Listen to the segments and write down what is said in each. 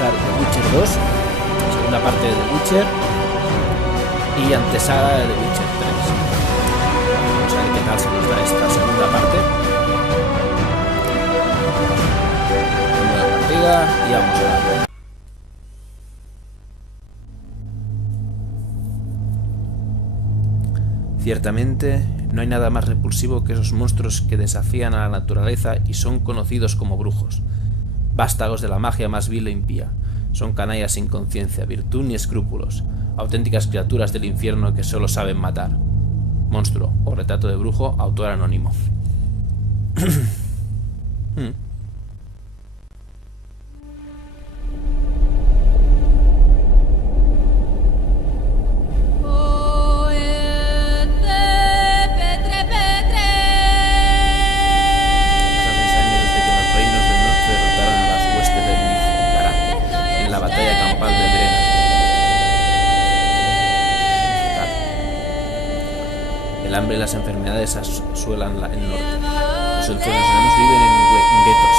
empezar The Witcher 2, segunda parte de The Witcher y antesala de The Witcher 3. Vamos a ver qué tal se nos da esta segunda parte. Nueva partida y vamos a darle. Ciertamente, no hay nada más repulsivo que esos monstruos que desafían a la naturaleza y son conocidos como brujos. Vástagos de la magia más vil e impía. Son canallas sin conciencia, virtud ni escrúpulos. Auténticas criaturas del infierno que solo saben matar. Monstruo o retrato de brujo, autor anónimo. El hambre y las enfermedades asuelan el norte. Los elfos enanos viven en guetos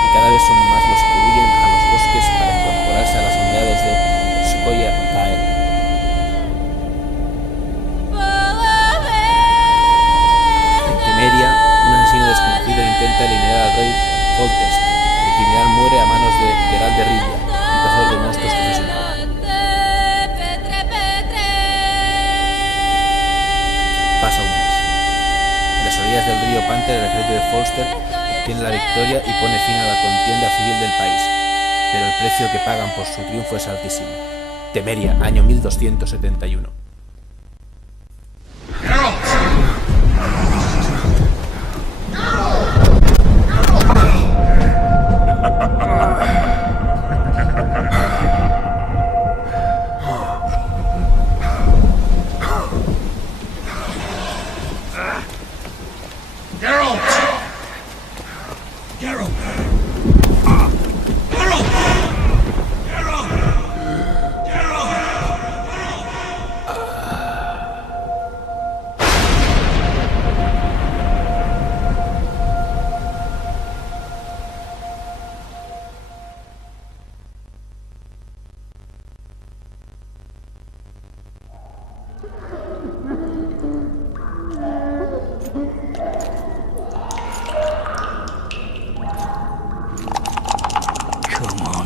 y cada vez son más los que huyen a los bosques para incorporarse a las unidades de Skoya Tael. En Temeria, un asesino desconocido intenta eliminar al rey Foltest. El criminal muere a manos de Geralt de Rivia, un cazador de monstruos profesional. Pasa un mes. En las orillas del río Panther, el ejército de Foltest obtiene la victoria y pone fin a la contienda civil del país. Pero el precio que pagan por su triunfo es altísimo. Temeria, año 1271.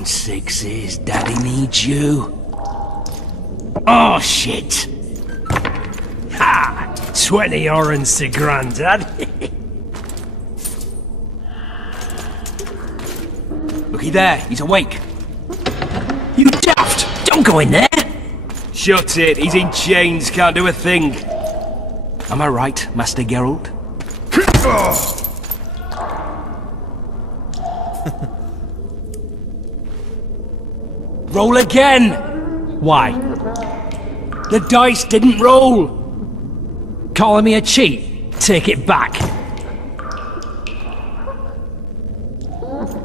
Sixes, Daddy needs you. Oh, shit. Ha! 20 orange to Grandad. Looky there, he's awake. You daft! Don't go in there! Shut it, he's in chains, can't do a thing. Am I right, Master Geralt? Roll again! Why? The dice didn't roll! Calling me a cheat? Take it back.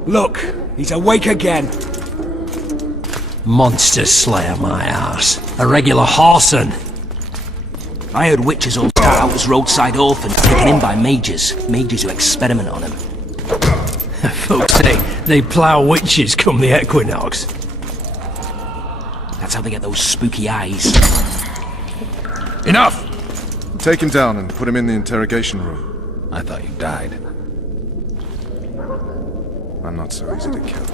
Look, he's awake again. Monster Slayer, my ass. A regular horson. I heard witches all start out as roadside orphans taken in by mages. Mages who experiment on them. Folks say they plough witches come the equinox. That's how they get those spooky eyes. Enough! Take him down and put him in the interrogation room. I thought you died. I'm not so easy to kill.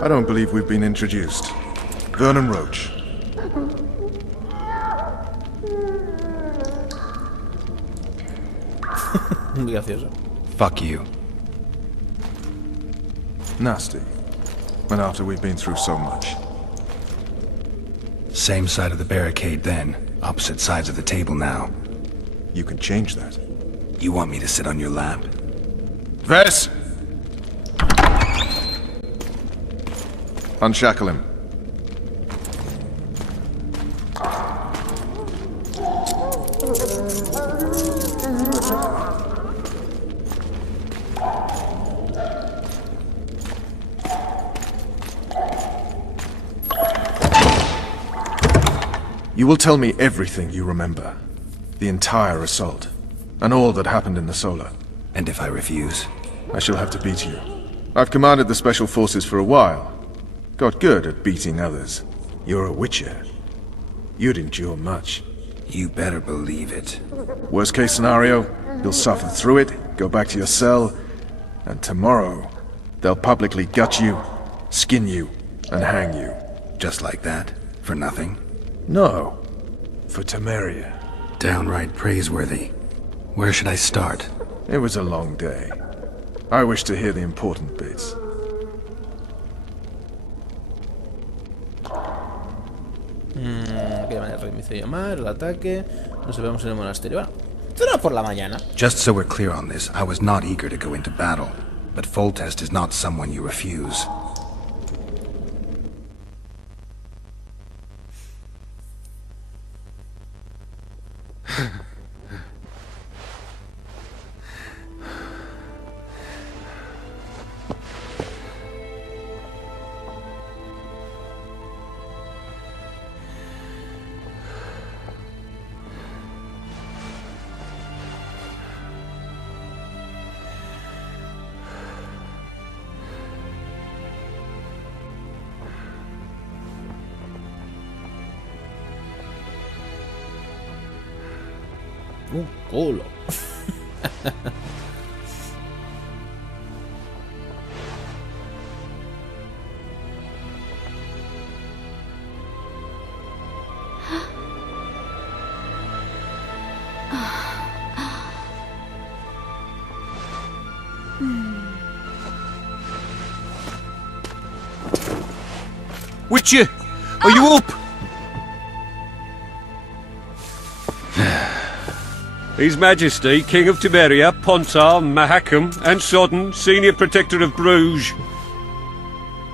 I don't believe we've been introduced. Vernon Roach. Gracioso. Fuck you. Nasty. And after we've been through so much. Same side of the barricade then. Opposite sides of the table now. You can change that. You want me to sit on your lap? Ves! Unshackle him. You will tell me everything you remember. The entire assault. And all that happened in the Solar. And if I refuse? I shall have to beat you. I've commanded the Special Forces for a while. Got good at beating others. You're a Witcher. You'd endure much. You better believe it. Worst case scenario, you'll suffer through it, go back to your cell, and tomorrow, they'll publicly gut you, skin you, and hang you. Just like that? For nothing? No. For Temeria. Downright praiseworthy. Where should I start? It was a long day. I wish to hear the important bits. ¿Qué manera reinicio llamar? El ataque. Nos vemos en el monasterio. Bueno, será por la mañana. Just so we're clear on this, I was not eager to go into battle. But Foltest is not someone you refuse. Culo. Witcher, are you up? His Majesty, King of Temeria, Pontar, Mahakam, and Sodden, Senior Protector of Bruges,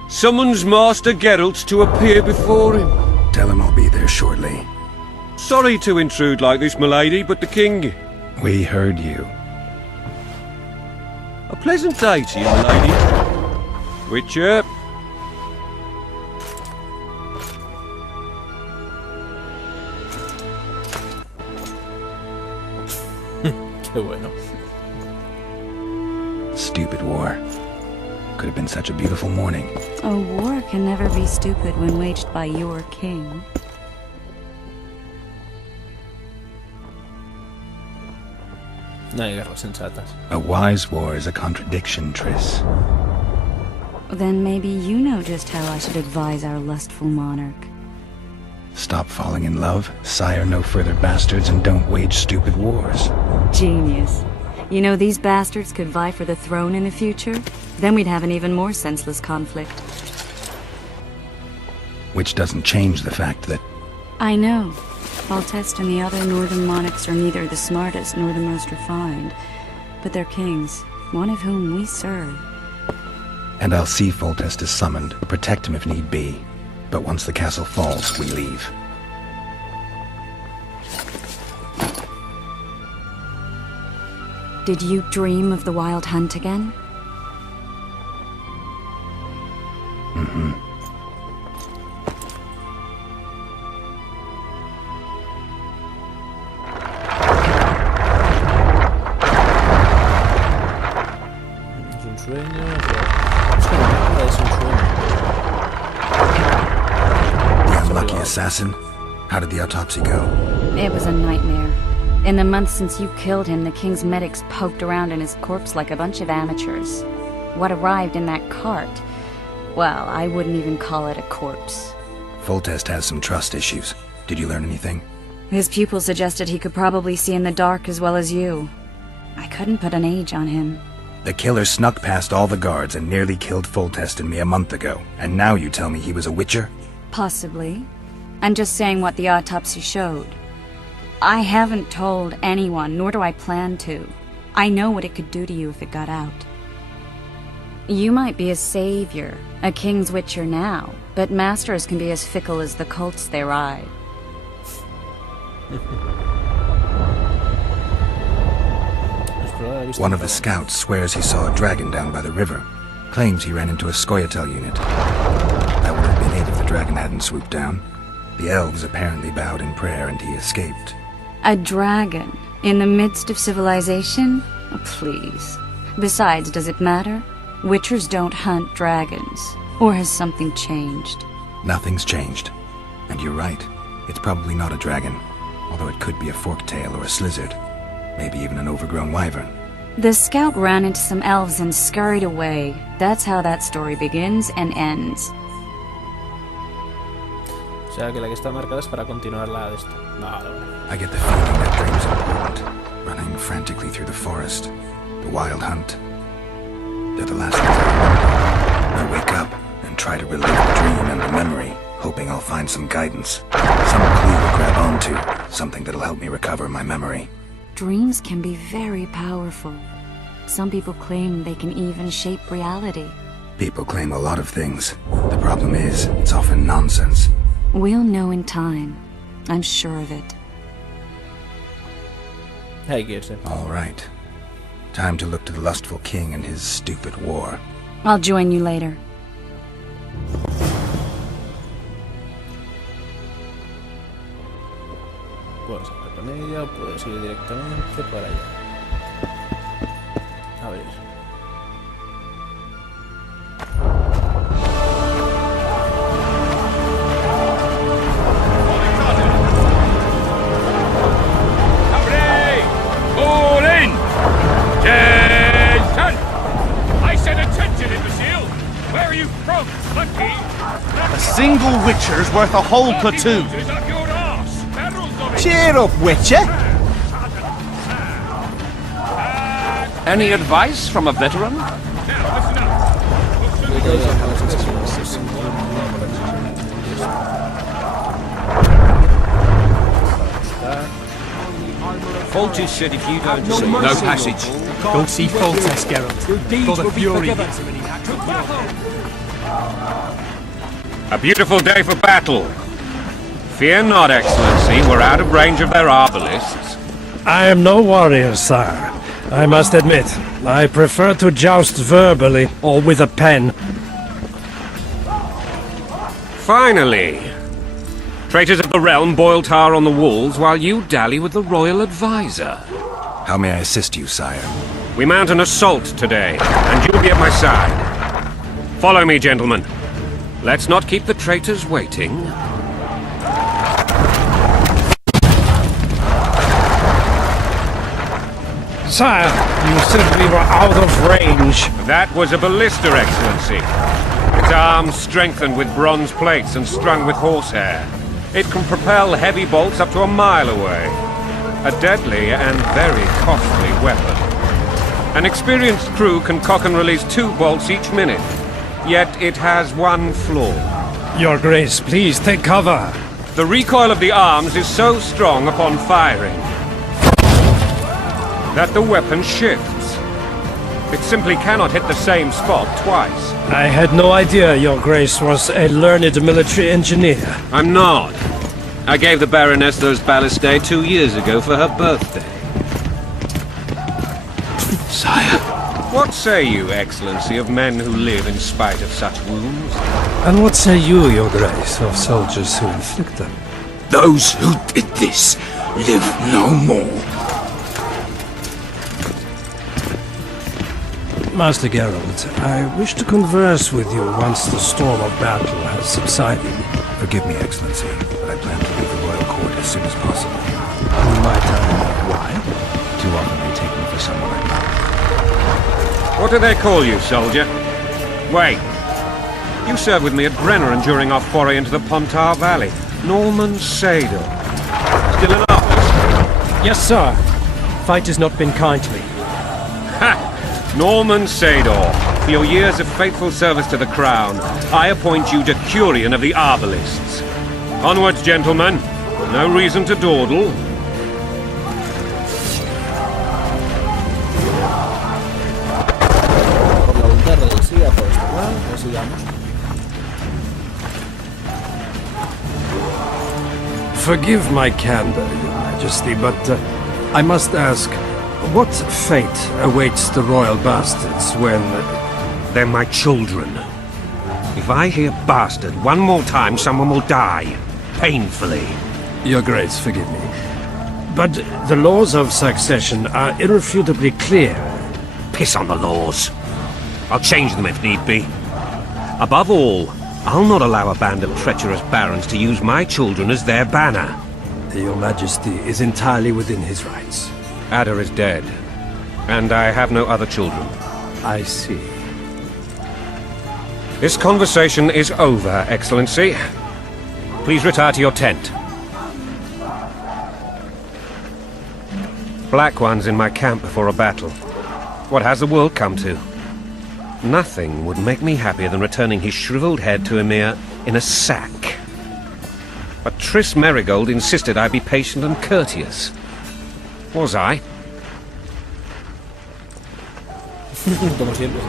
summons Master Geralt to appear before him. Tell him I'll be there shortly. Sorry to intrude like this, milady, but the King... We heard you. A pleasant day to you, milady. Witcher. Qué bueno. Stupid war. Could have been such a beautiful morning. A war can never be stupid when waged by your king. No hay guerras sensatas. A wise war is a contradiction, Triss. Then maybe you know just how I should advise our lustful monarch. Stop falling in love, sire no further bastards, and don't wage stupid wars. Genius. You know, these bastards could vie for the throne in the future? Then we'd have an even more senseless conflict. Which doesn't change the fact that... I know. Foltest and the other northern monarchs are neither the smartest nor the most refined. But they're kings, one of whom we serve. And I'll see Foltest is summoned, protect him if need be. But once the castle falls, we leave. Did you dream of the Wild Hunt again? Mm-hmm. Es un sueño. Es que nada es un sueño. The unlucky assassin? How did the autopsy go? It was a nightmare. In the months since you killed him, the king's medics poked around in his corpse like a bunch of amateurs. What arrived in that cart? Well, I wouldn't even call it a corpse. Foltest has some trust issues. Did you learn anything? His pupils suggested he could probably see in the dark as well as you. I couldn't put an age on him. The killer snuck past all the guards and nearly killed Foltest and me a month ago. And now you tell me he was a Witcher? Possibly. I'm just saying what the autopsy showed. I haven't told anyone, nor do I plan to. I know what it could do to you if it got out. You might be a savior, a king's witcher now, but masters can be as fickle as the colts they ride. One of the scouts swears he saw a dragon down by the river. Claims he ran into a Scoia'tael unit. That would have been it if the dragon hadn't swooped down. The elves apparently bowed in prayer and he escaped. A dragon in the midst of civilization? Oh, please. Besides, does it matter? Witchers don't hunt dragons. Or has something changed? Nothing's changed. And you're right. It's probably not a dragon, although it could be a forktail or a slizzard. Maybe even an overgrown wyvern. The scout ran into some elves and scurried away. That's how that story begins and ends. O sea que la que está marcada es para continuar la de esto. Vale, vale. I get the feeling that dream's important. Running frantically through the forest. The wild hunt. They're the last things I remember. I wake up and try to relive the dream and the memory, hoping I'll find some guidance. Some clue to grab onto. Something that'll help me recover my memory. Dreams can be very powerful. Some people claim they can even shape reality. People claim a lot of things. The problem is, it's often nonsense. We'll know in time. I'm sure of it. Hay que irse. All right. Time to look to the lustful king and his stupid war. I'll join you later. Puedes hablar con ella o puedes ir directamente para allá. A ver. Hurry! All in! Attention! I said attention, imbecile! Where are you from, monkey? A single Witcher's worth a whole platoon. Up your arse! Barrels of it! Cheer up, Witcher! Any advice from a veteran? Now, listen Foltest said if you don't see no passage. Go see Foltest, Geralt. For the fury. A beautiful day for battle. Fear not, Excellency, we're out of range of their arbalists. I am no warrior, sire. I must admit, I prefer to joust verbally or with a pen. Finally! Traitors of the realm boil tar on the walls while you dally with the royal advisor. How may I assist you, sire? We mount an assault today, and you'll be at my side. Follow me, gentlemen. Let's not keep the traitors waiting. Sire, you simply were out of range. That was a ballista, Excellency. Its arms strengthened with bronze plates and strung with horsehair. It can propel heavy bolts up to a mile away. A deadly and very costly weapon. An experienced crew can cock and release 2 bolts each minute. Yet it has one flaw. Your Grace, please take cover. The recoil of the arms is so strong upon firing that the weapon shifts. It simply cannot hit the same spot twice. I had no idea Your Grace was a learned military engineer. I'm not. I gave the Baroness those ballistae 2 years ago for her birthday. Sire. What say you, Excellency, of men who live in spite of such wounds? And what say you, Your Grace, of soldiers who inflict them? Those who did this live no more. Master Geralt, I wish to converse with you once the storm of battle has subsided. Forgive me, Excellency, but I plan to leave the royal court as soon as possible. You might tell me why? Too often they take me for someone I'm not. What do they call you, soldier? Wait. You served with me at Brenneran during our foray into the Pontar Valley. Norman Sador. Still in office? Yes, sir. Fight has not been kind to me. Ha! Norman Sador, for your years of faithful service to the Crown, I appoint you Decurion of the Arbalists. Onwards, gentlemen. No reason to dawdle. Forgive my candor, Your Majesty, but I must ask, what fate awaits the royal bastards when... They're my children. If I hear bastard one more time, someone will die. painfully. Your Grace, forgive me. But the laws of succession are irrefutably clear. Piss on the laws. I'll change them if need be. Above all, I'll not allow a band of treacherous barons to use my children as their banner. Your Majesty is entirely within his rights. Ada is dead, and I have no other children. I see. This conversation is over, Excellency. Please retire to your tent. Black One's in my camp before a battle. What has the world come to? Nothing would make me happier than returning his shriveled head to Emir in a sack. But Triss Merigold insisted I be patient and courteous. Was I? Como siempre.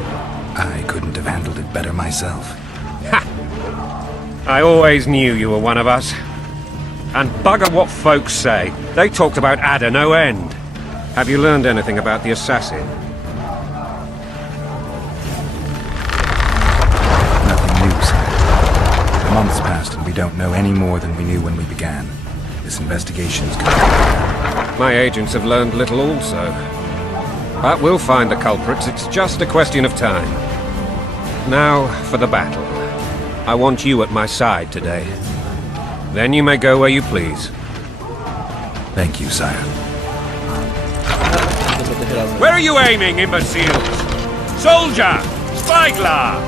I couldn't have handled it better myself. Ha! I always knew you were one of us. And bugger what folks say. They talked about Ada no end. Have you learned anything about the assassin? Nothing new, sir. Months passed and we don't know any more than we knew when we began. This investigation's complete. My agents have learned little also. But we'll find the culprits, it's just a question of time. Now, for the battle. I want you at my side today. Then you may go where you please. Thank you, sire. Where are you aiming, imbeciles? Soldier! Spyglass!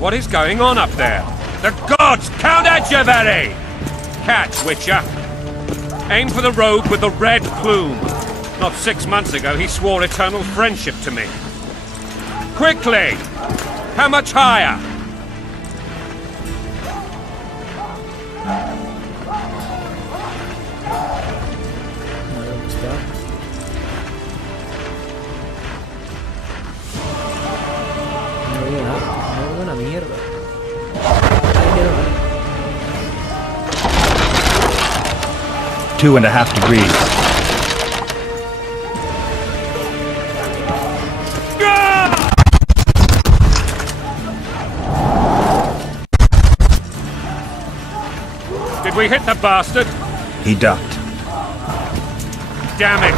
What is going on up there? The gods! Count Etcheverry! Catch, Witcher! Aim for the rogue with the red plume. Not 6 months ago, he swore eternal friendship to me. Quickly! How much higher? Una mierda. 2.5 degrees. Did we hit the bastard? He ducked. Damn it!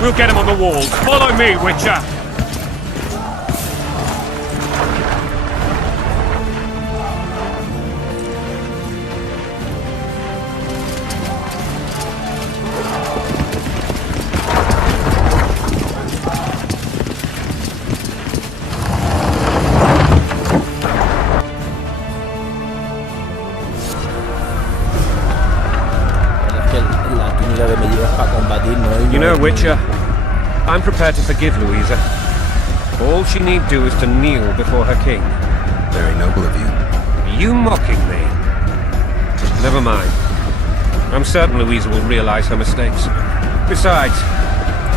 We'll get him on the walls. Follow me, Witcher! You know, Witcher, I'm prepared to forgive Louisa. All she need do is to kneel before her king. Very noble of you. Are you mocking me? Never mind. I'm certain Louisa will realize her mistakes. Besides,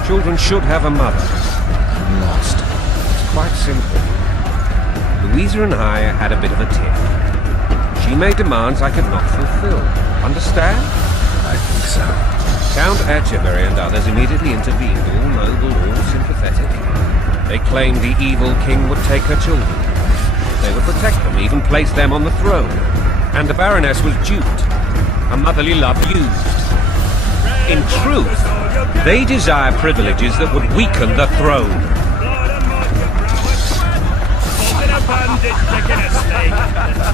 children should have a mother. I'm lost. It's quite simple. Louisa and I had a bit of a tiff. She made demands I could not fulfill. Understand? I think so. Count Etcheverry and others immediately intervened, all noble, all sympathetic. They claimed the evil king would take her children. They would protect them, even place them on the throne. And the Baroness was duped. Her motherly love used. In truth, they desire privileges that would weaken the throne.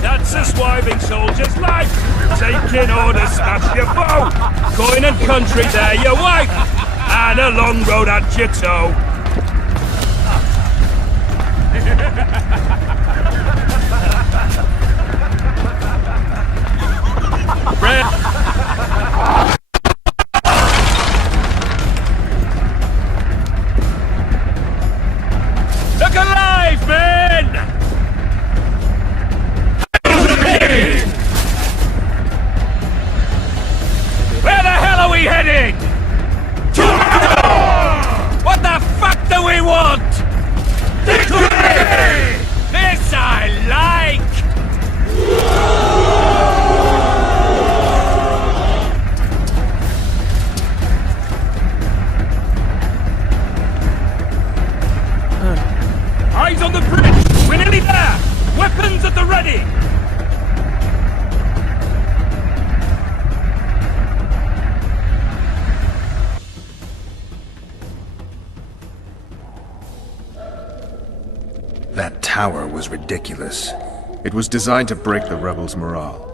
That's a swiving soldier's life. Taking orders, smash your foe. Going and country, there your wife. And a long road at your toe. Look alive, men! Where the hell are we heading? What the fuck do we want? Victory! The was ridiculous. It was designed to break the rebels' morale.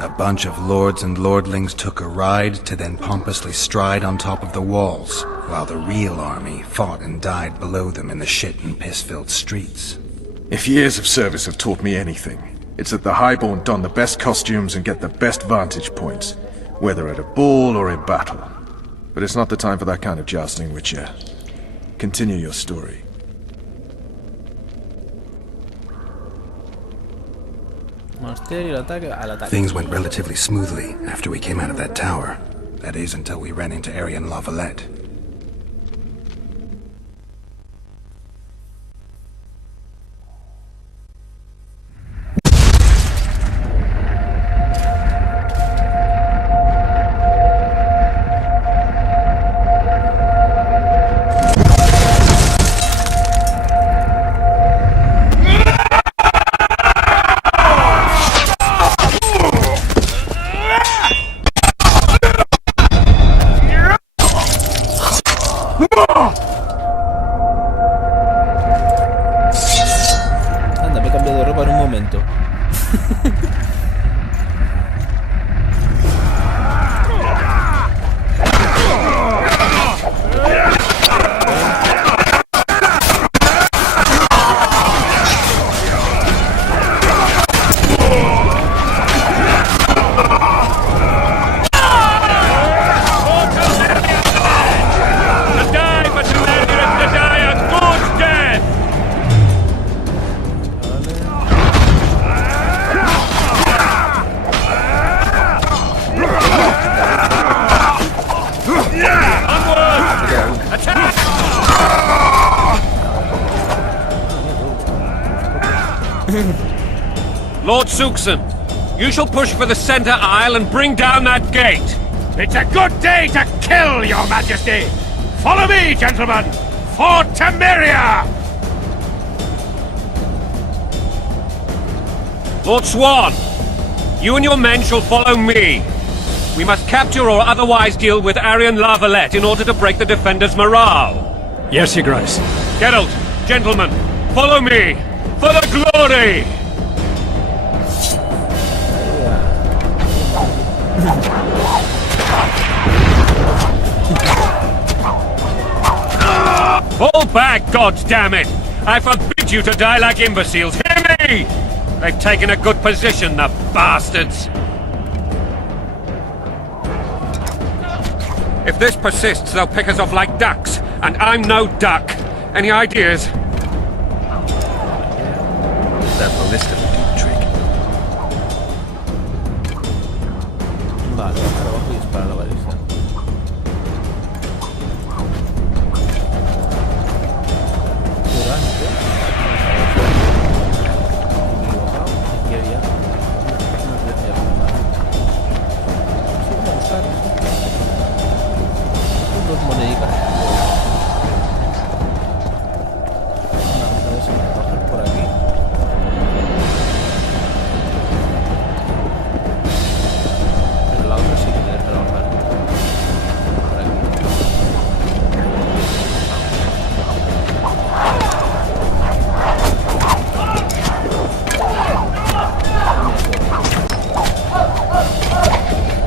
A bunch of lords and lordlings took a ride to then pompously stride on top of the walls, while the real army fought and died below them in the shit and piss-filled streets. If years of service have taught me anything, it's that the Highborn don the best costumes and get the best vantage points, whether at a ball or in battle. But it's not the time for that kind of jousting, Witcher. Continue your story. Things went relatively smoothly after we came out of that tower. That is, until we ran into Arian Lavalette. Anda, me he cambiado de ropa en un momento. Lord Suxon, you shall push for the center aisle and bring down that gate. It's a good day to kill, Your Majesty! Follow me, gentlemen! For Temeria! Lord Swan, you and your men shall follow me. We must capture or otherwise deal with Arian Lavalette in order to break the defenders' morale. Yes, Your Grace. Geralt, gentlemen, follow me! For the glory! Fall back, goddammit! I forbid you to die like imbeciles. Hear me! They've taken a good position, the bastards! If this persists, they'll pick us off like ducks, and I'm no duck. Any ideas? That ballista would do the trick. Vale, bajar abajo y disparar la baliza. Durante. Aquí había una pieza de bomba. Sí, voy a buscar. Dos moneditas. Vamos a ver si me bajan por aquí. Pero la otra sí que me deja bajar. Por aquí.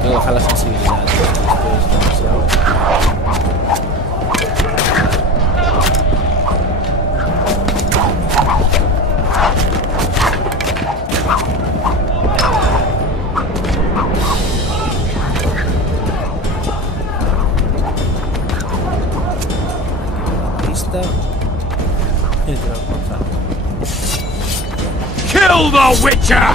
Tengo que bajar la sensibilidad. Esto es demasiado. Kill the Witcher!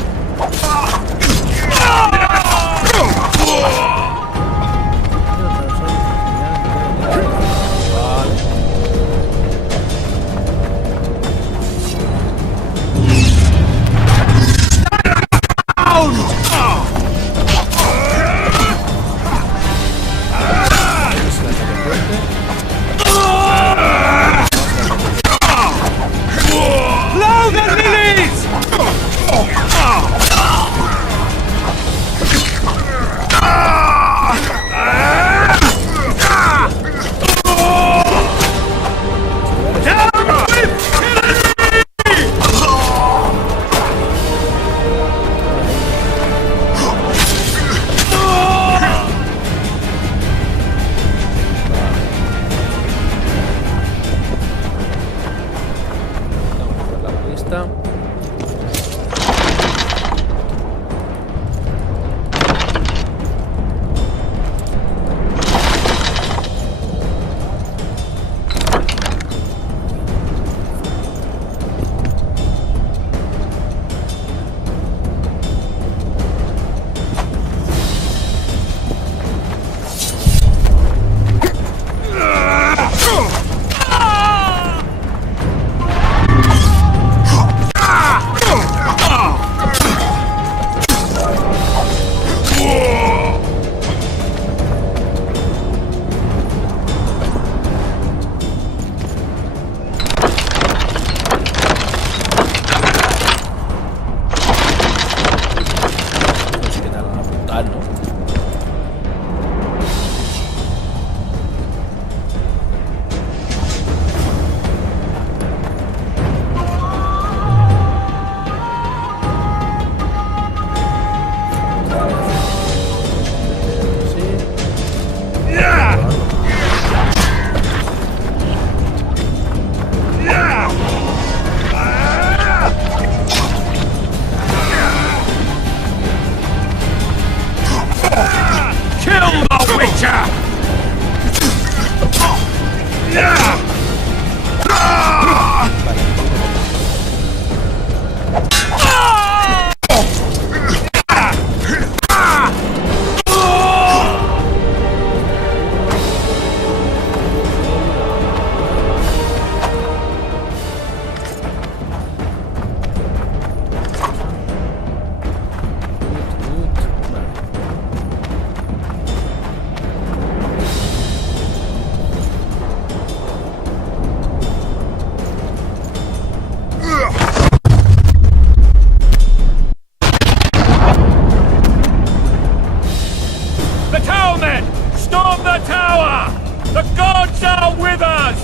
not with us!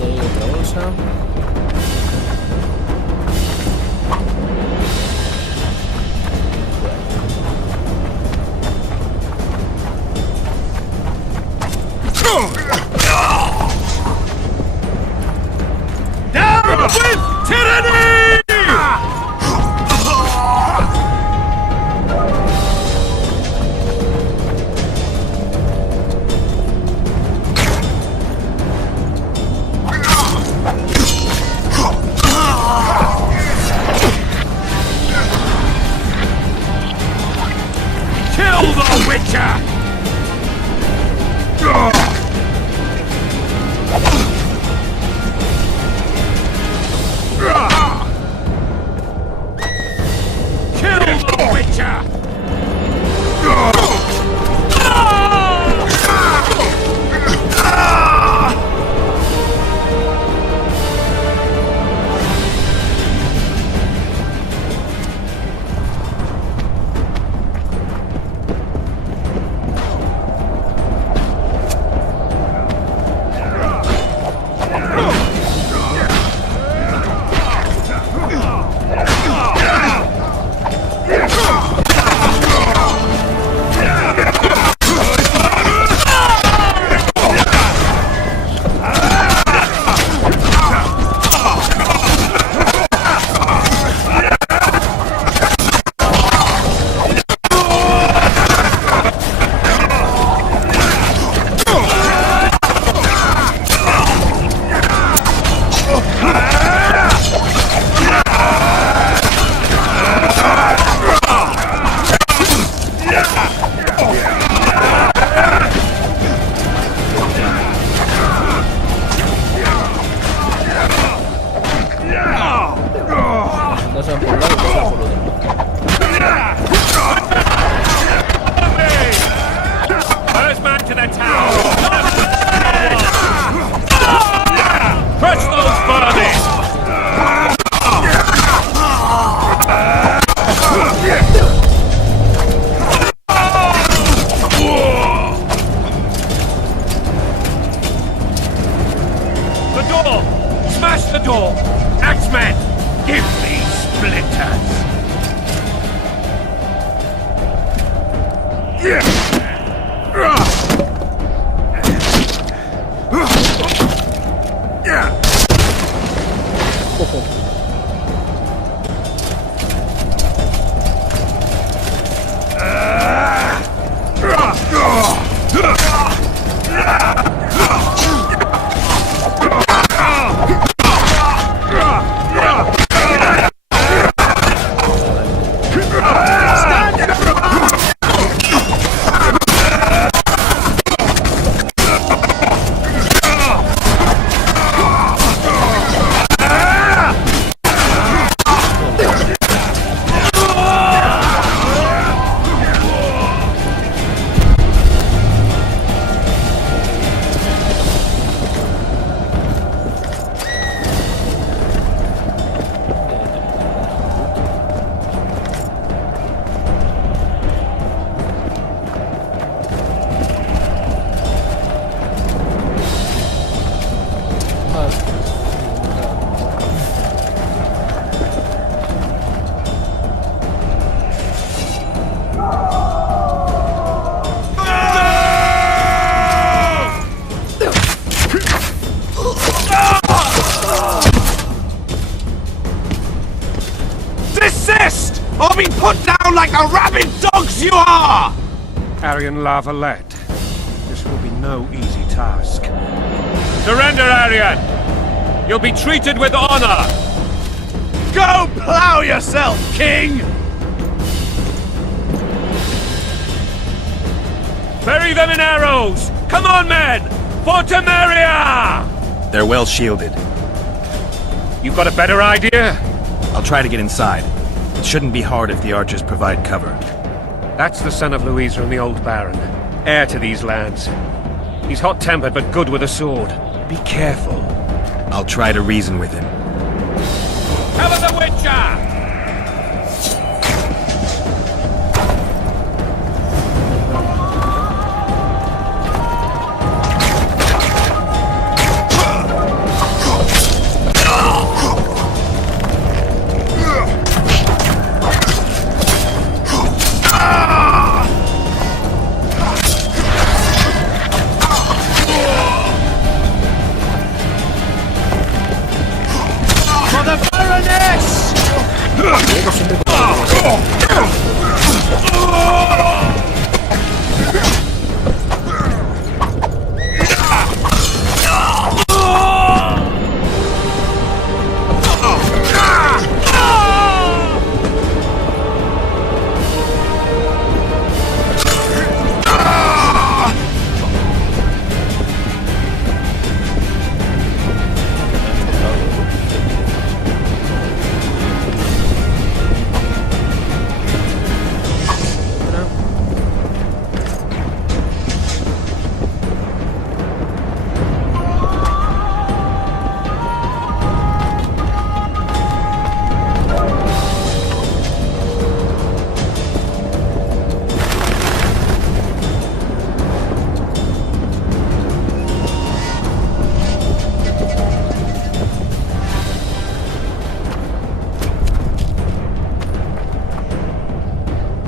Y hay otra bolsa. Down with tyranny! Kill the Witcher! Kill the Witcher! No se van por un lado, no se van por otro. First man to the town! Crush those vermin! The door! Smash the door! Axemen! Give me splinters! Desist! Or be put down like the rabid dogs you are! Aryan Lavalette. This will be no easy task. Surrender, Aryan! You'll be treated with honor! Go plow yourself, King! Bury them in arrows! Come on, men! For Temeria! They're well shielded. You got a better idea? I'll try to get inside. It shouldn't be hard if the archers provide cover. That's the son of Louisa and the old Baron, heir to these lands. He's hot-tempered but good with a sword. Be careful. I'll try to reason with him. Cover the Witcher!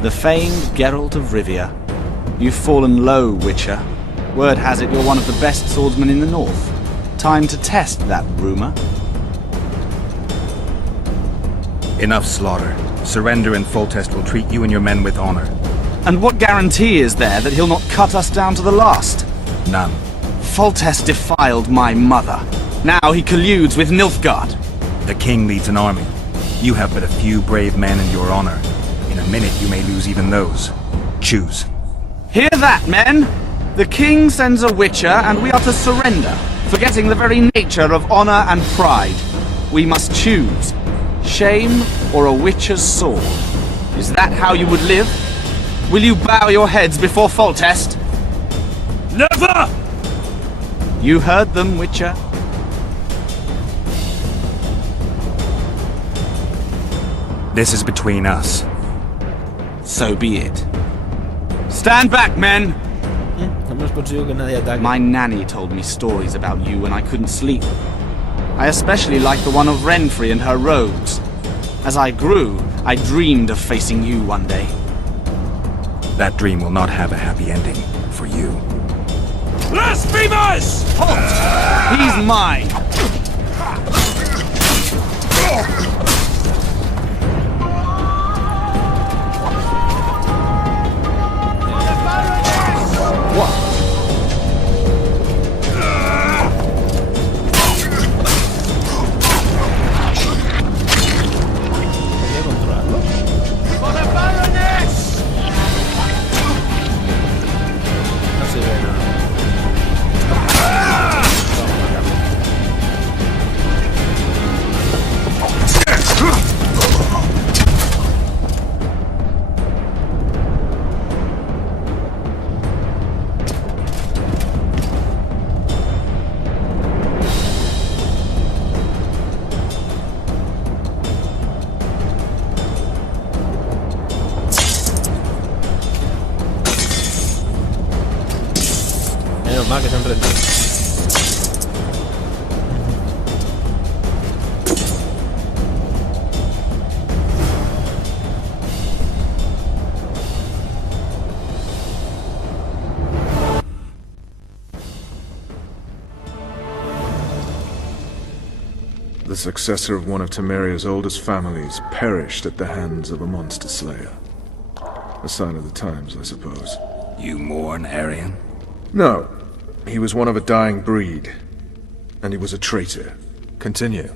The famed Geralt of Rivia. You've fallen low, Witcher. Word has it you're one of the best swordsmen in the north. Time to test that rumor. Enough slaughter. Surrender and Foltest will treat you and your men with honor. And what guarantee is there that he'll not cut us down to the last? None. Foltest defiled my mother. Now he colludes with Nilfgaard. The king leads an army. You have but a few brave men and your honor. In a minute you may lose even those. Choose. Hear that, men? The king sends a Witcher and we are to surrender, forgetting the very nature of honor and pride. We must choose. Shame or a Witcher's sword. Is that how you would live? Will you bow your heads before Foltest? Never! You heard them, Witcher. This is between us. So be it. Stand back, men! Hemos conseguido que nadie ataque. My nanny told me stories about you when I couldn't sleep. I especially liked the one of Renfrey and her rogues. As I grew, I dreamed of facing you one day. That dream will not have a happy ending for you. Blasphemers! Halt! He's mine! Que se han rendido. The successor of one of Temeria's oldest families perished at the hands of a monster slayer. A sign of the times, I suppose. You mourn, Aryan? No. He was one of a dying breed. And he was a traitor. Continue.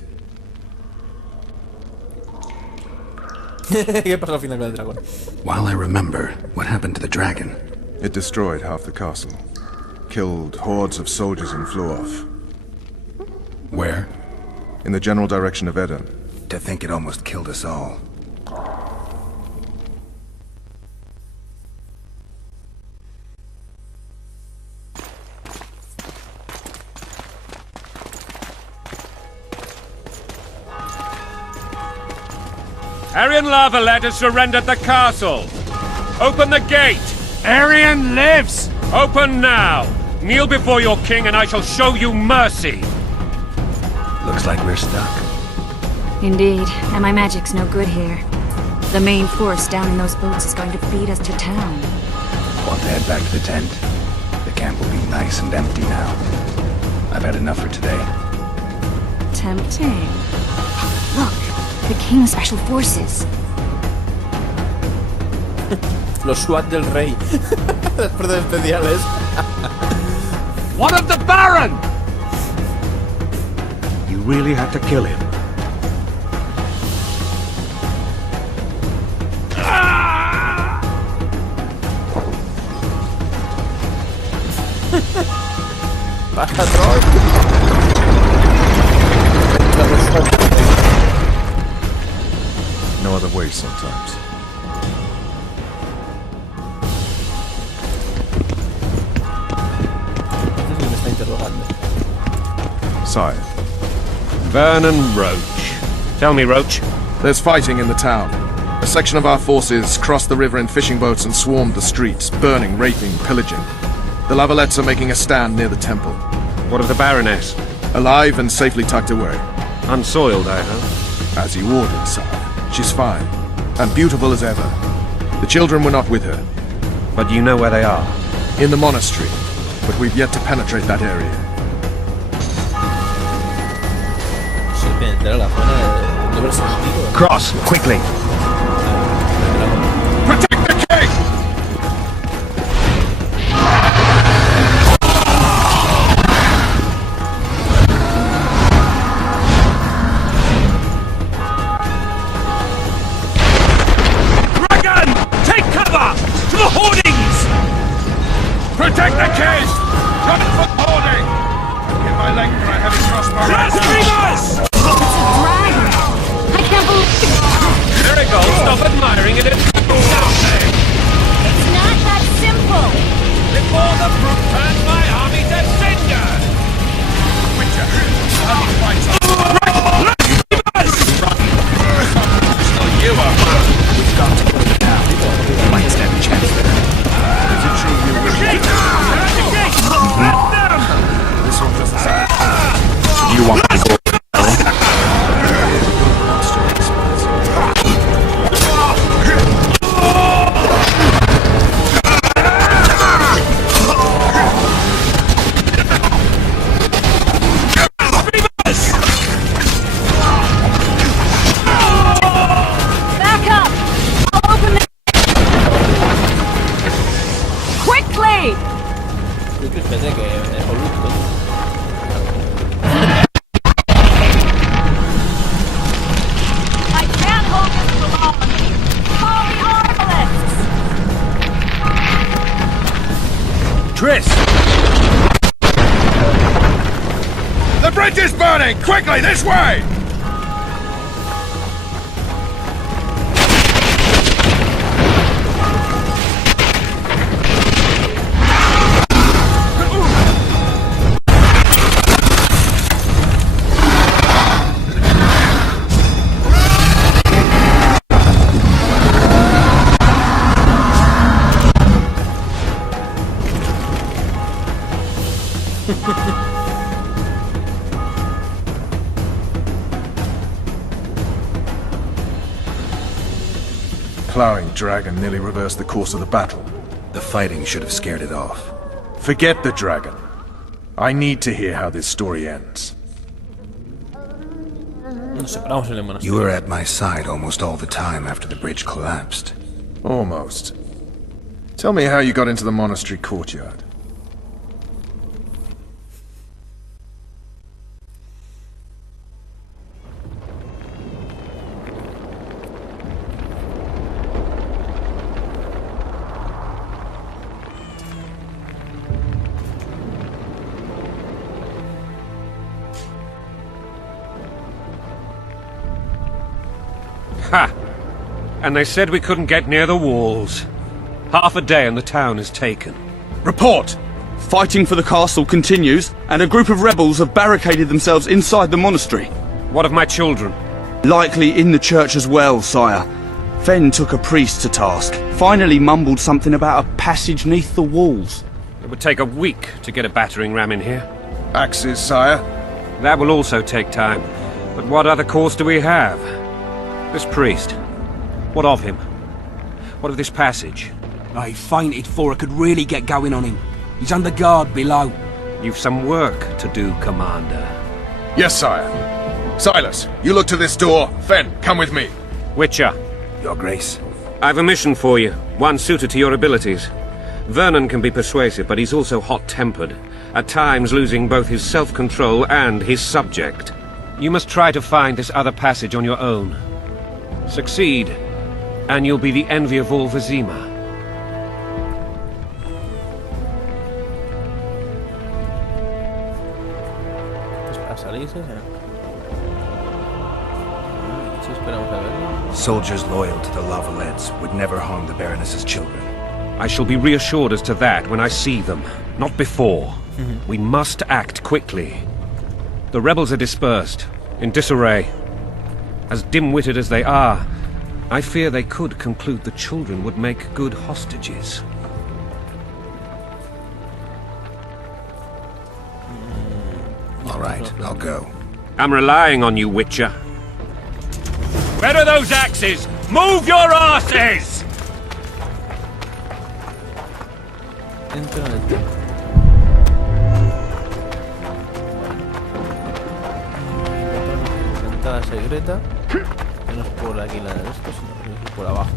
¿Qué pasó al final con el dragón? While I remember, what happened to the dragon? It destroyed half the castle. Killed hordes of soldiers and flew off. Where? In the general direction of Edom. To think it almost killed us all. Arian Lavalette has surrendered the castle. Open the gate. Arian lives! Open now. Kneel before your king and I shall show you mercy. Looks like we're stuck. Indeed, and my magic's no good here. The main force down in those boats is going to beat us to town. Want to head back to the tent? The camp will be nice and empty now. I've had enough for today. Tempting. Look, the King's Special Forces. Los SWAT del rey. Las fuerzas especiales. One of the Baron! You really had to kill him. No other way sometimes. Me está interrogando. Sire, Vernon Roach. Tell me, Roach. there's fighting in the town. A section of our forces crossed the river in fishing boats and swarmed the streets, burning, raping, pillaging. The Lavalettes are making a stand near the temple. What of the Baroness? Alive and safely tucked away. Unsoiled, I hope. As you ordered, sire. She's fine. And beautiful as ever. The children were not with her. But you know where they are. In the monastery. But we've yet to penetrate that area. Sí, penetrar la zona de doble sentido. Cross, quickly. Protect the king! Dragon! Take cover! To the hoardings! Protect the cage! Coming for the hoarding! Get my leg for a heavy crossbow. Blasphemers! I can't believe There it goes. Stop admiring it. it's not that simple. Before the brute turns my army to cinder. Witcher! How do you fight So you are. We've got to put it down. Might stand a chance there. Is it true you will? This one just a second. You want to go? Back up! I'll open the... Quickly! Yo que pensé que es Olusto. I can't hold this for long. Call the arbalists! Triss! The bridge is burning! Quickly, this way! Plowing dragon nearly reversed the course of the battle. The fighting should have scared it off. Forget the dragon. I need to hear how this story ends. Nos separamos en el monasterio. You were at my side almost all the time after the bridge collapsed. Almost. Tell me how you got into the monastery courtyard. Ha! And they said we couldn't get near the walls. Half a day and the town is taken. Report! Fighting for the castle continues, and a group of rebels have barricaded themselves inside the monastery. What of my children? Likely in the church as well, sire. Fen took a priest to task. Finally mumbled something about a passage neath the walls. It would take a week to get a battering ram in here. Axes, sire. That will also take time. But what other course do we have? This priest. What of him? What of this passage? I fainted before I could really get going on him. He's under guard below. You've some work to do, Commander. Yes, sire. Silas, you look to this door. Fen, come with me. Witcher, Your Grace. I've a mission for you, one suited to your abilities. Vernon can be persuasive, but he's also hot-tempered, at times losing both his self-control and his subject. You must try to find this other passage on your own. Succeed, and you'll be the envy of all Vizima. Soldiers loyal to the Lavalettes would never harm the Baroness's children. I shall be reassured as to that when I see them, not before. We must act quickly. The rebels are dispersed, in disarray. As dim-witted as they are, I fear they could conclude the children would make good hostages. All right, I'll go. I'm relying on you, Witcher. Where are those axes? Move your asses! Entra en el templo. Entrada secreta. Que no es por aquí la de esto, sino que es por abajo.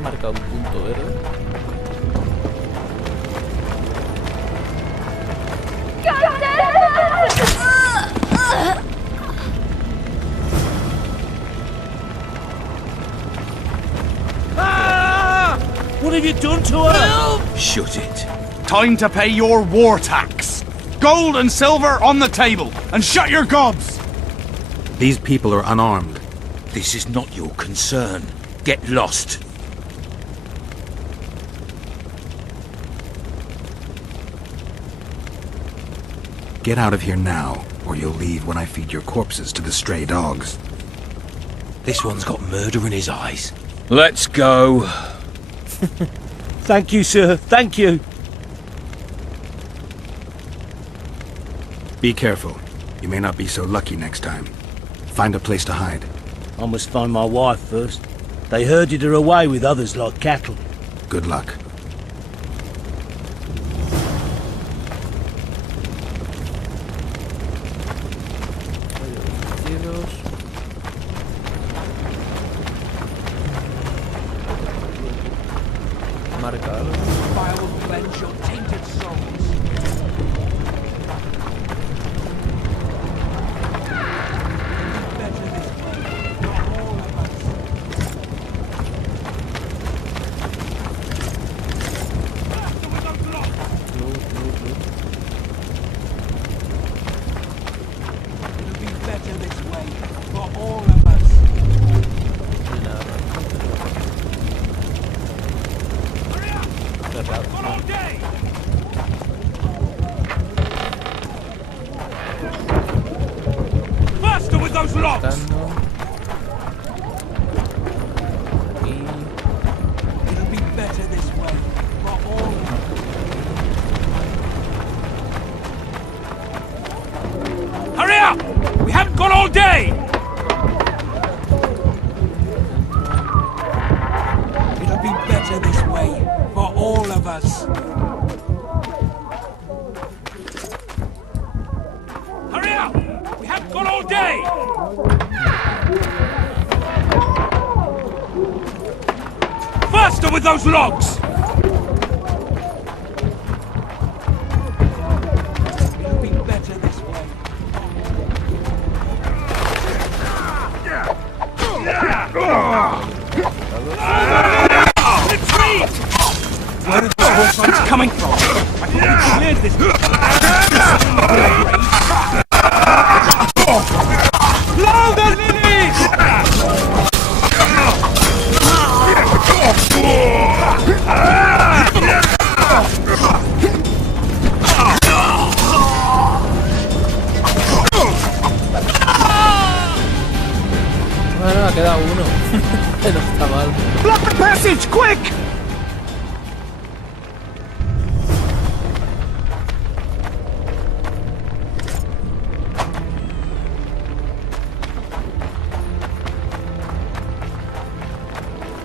Marca un punto verde. What have you done to her? Shut it. Time to pay your war tax. Gold and silver on the table, and shut your gobs! These people are unarmed. This is not your concern. Get lost. Get out of here now, or you'll leave when I feed your corpses to the stray dogs. This one's got murder in his eyes. Let's go. Thank you, sir. Thank you. Be careful. You may not be so lucky next time. Find a place to hide. I must find my wife first. They herded her away with others like cattle. Good luck. Marca algo. Fire will cleanse your tainted souls. Faster with those locks! Aquí. It'll be better this way for all of us. Hurry up! We haven't got all day! It'll be better this way for all of us. Hurry up! We haven't got all day! Faster with those logs! It'll be better this way. Retreat! Where are the horse coming from? I thought we cleared this. queda uno. No está mal. Block the passage, quick!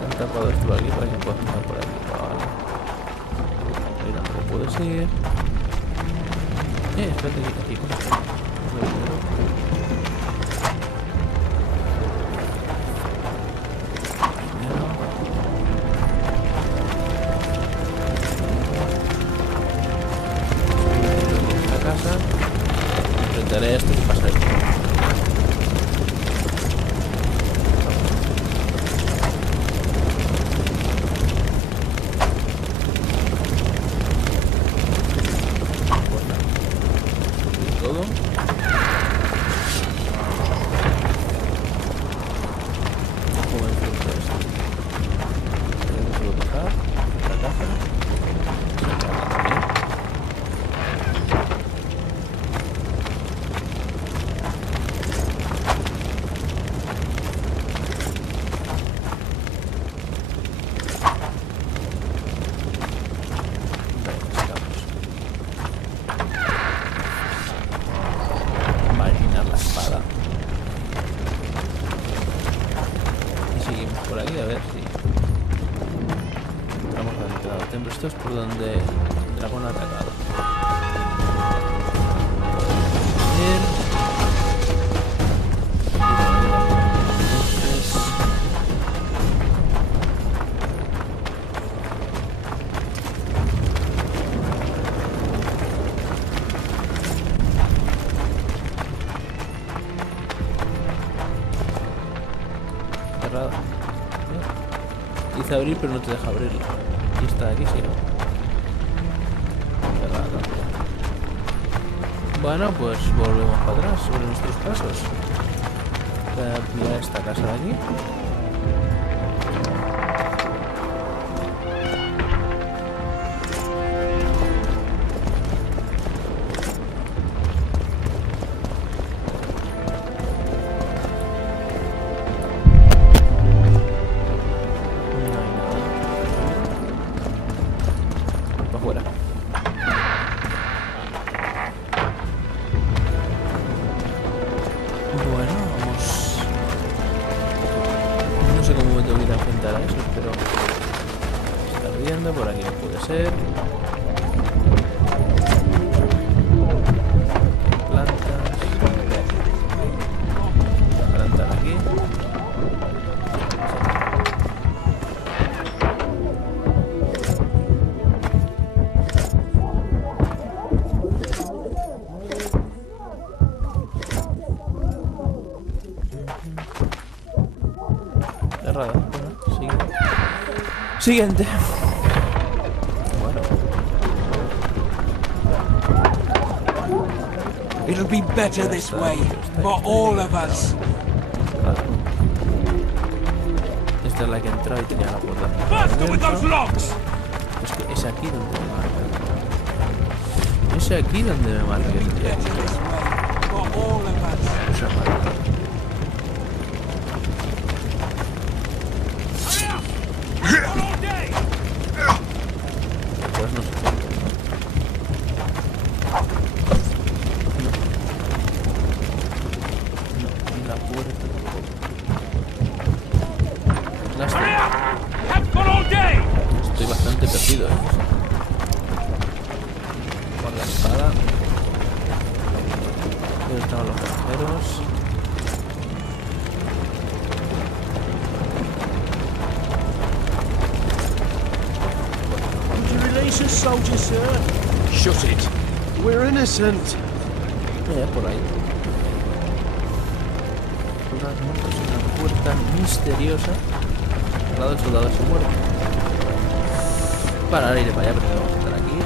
Han tapado esto por aquí para que pueda pasar por aquí. Vale. Ahí tampoco puedes ir. Espérate aquí. Enfrentaré esto y pasaré. Todo. ¿Cómo enfrento esto? Tenemos que bajar la caja. Por aquí a ver si entramos al entrada del templo. Esto es por donde el dragón ha atacado. Bien. Entonces... cerrada. Dice abrir, pero no te deja abrirlo. Y está aquí, sí, ¿no? Cerrado. Bueno, pues volvemos para atrás sobre nuestros pasos. Voy a mirar esta casa de aquí. Por aquí no puede ser. Plantas. Plantar aquí. Cerrada. Bueno, siguiente. It'll be better this way, for all of us. Esta es la que entró y tenía la puerta. Es que es aquí donde me marca. Es aquí donde me marca que tendría que ir. Esa marca. Pues no sé. Estoy bastante perdido, Con la espada. ¿Dónde estaban los granjeros? Would you release us, soldier, sir? Shut it. We're innocent. Por ahí. Soldados muertos en una puerta misteriosa. Al lado del soldado se muere. Para ahora iré para allá, pero vamos a estar aquí.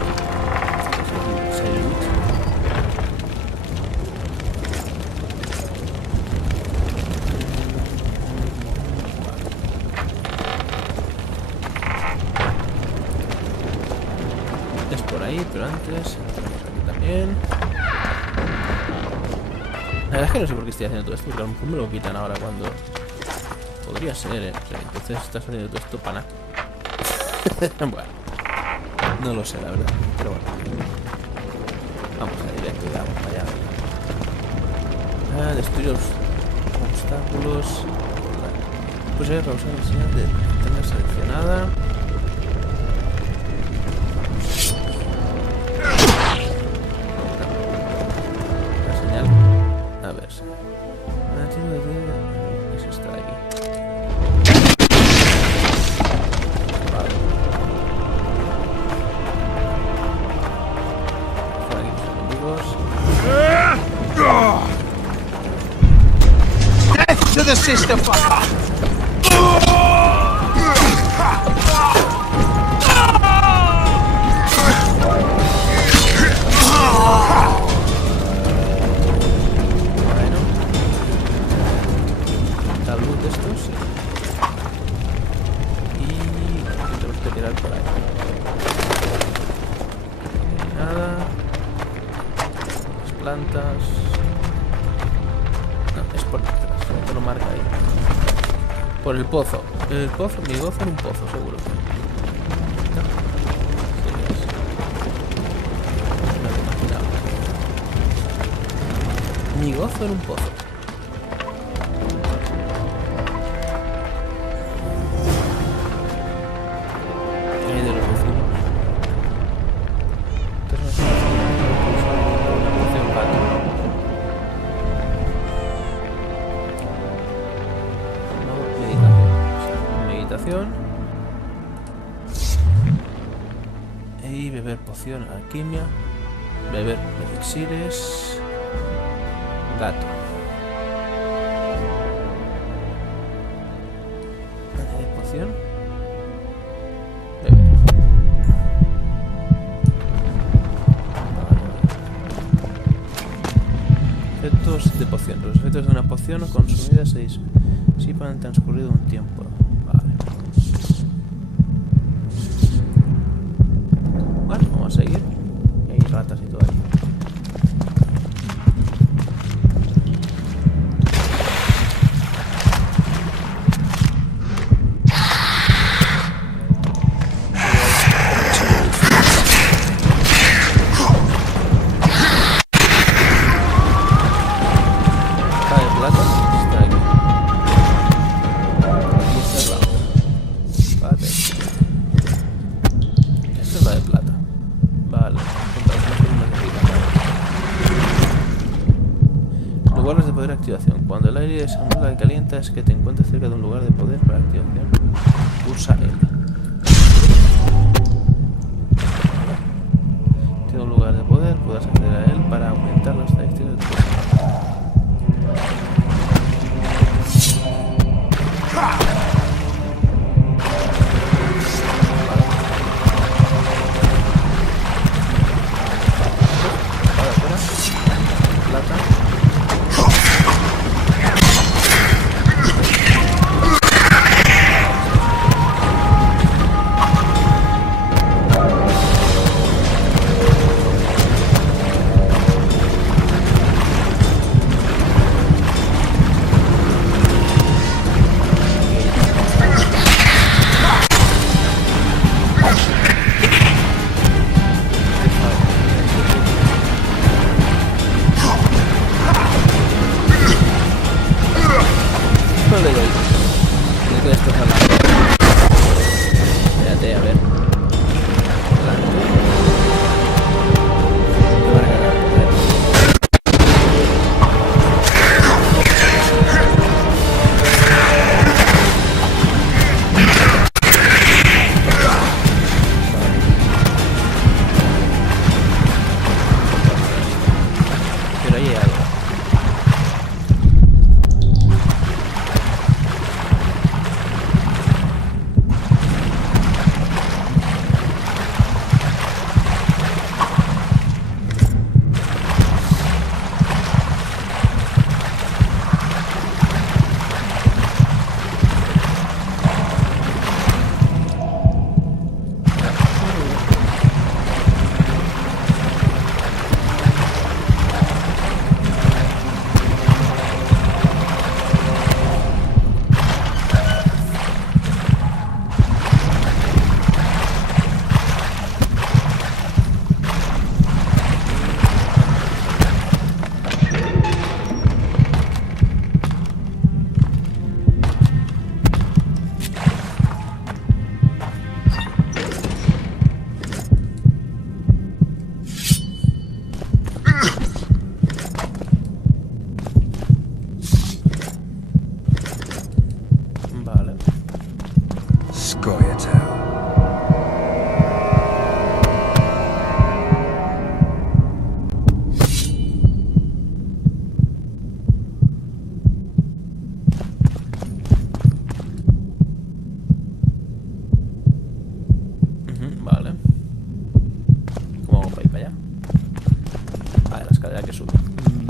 Es por ahí, pero antes entramos aquí también. La verdad es que no sé por qué estoy haciendo todo esto, porque a lo mejor me lo quitan ahora Podría ser, o sea, entonces estás haciendo todo esto para nada. Bueno, no lo sé, la verdad. Pero bueno. Vamos a directo, vamos para allá. Destruir obstáculos. Vale. Pues voy a causar la señal de tener seleccionada. La señal. A ver. Eso está aquí. Vale. Están aquí los enemigos. Death to the sister fucker! Bueno. La luz de estos. Y tenemos que tirar por ahí. Nada. Las plantas. No, es por detrás. Te lo marca ahí. Por el pozo. El pozo, mi gozo en un pozo, seguro. No. Sí, es. No me imaginaba. Mi gozo en un pozo. Ahí de los vecinos. Entonces no sé. Una poción pato. Meditación. Y beber poción, alquimia. Beber elixires. Gato. Añadir poción. Beber. Efectos de poción. Los efectos de una poción consumida se disipan en transcurrido un tiempo. Vale. Bueno, vamos a seguir. Hay ratas y todo ahí. Cuando el aire se anula y calienta es que te encuentres cerca de un lugar de poder para activación. Pulsa L. Tiene un lugar de poder, puedes acceder a él para aumentar las estadísticas de tu personaje.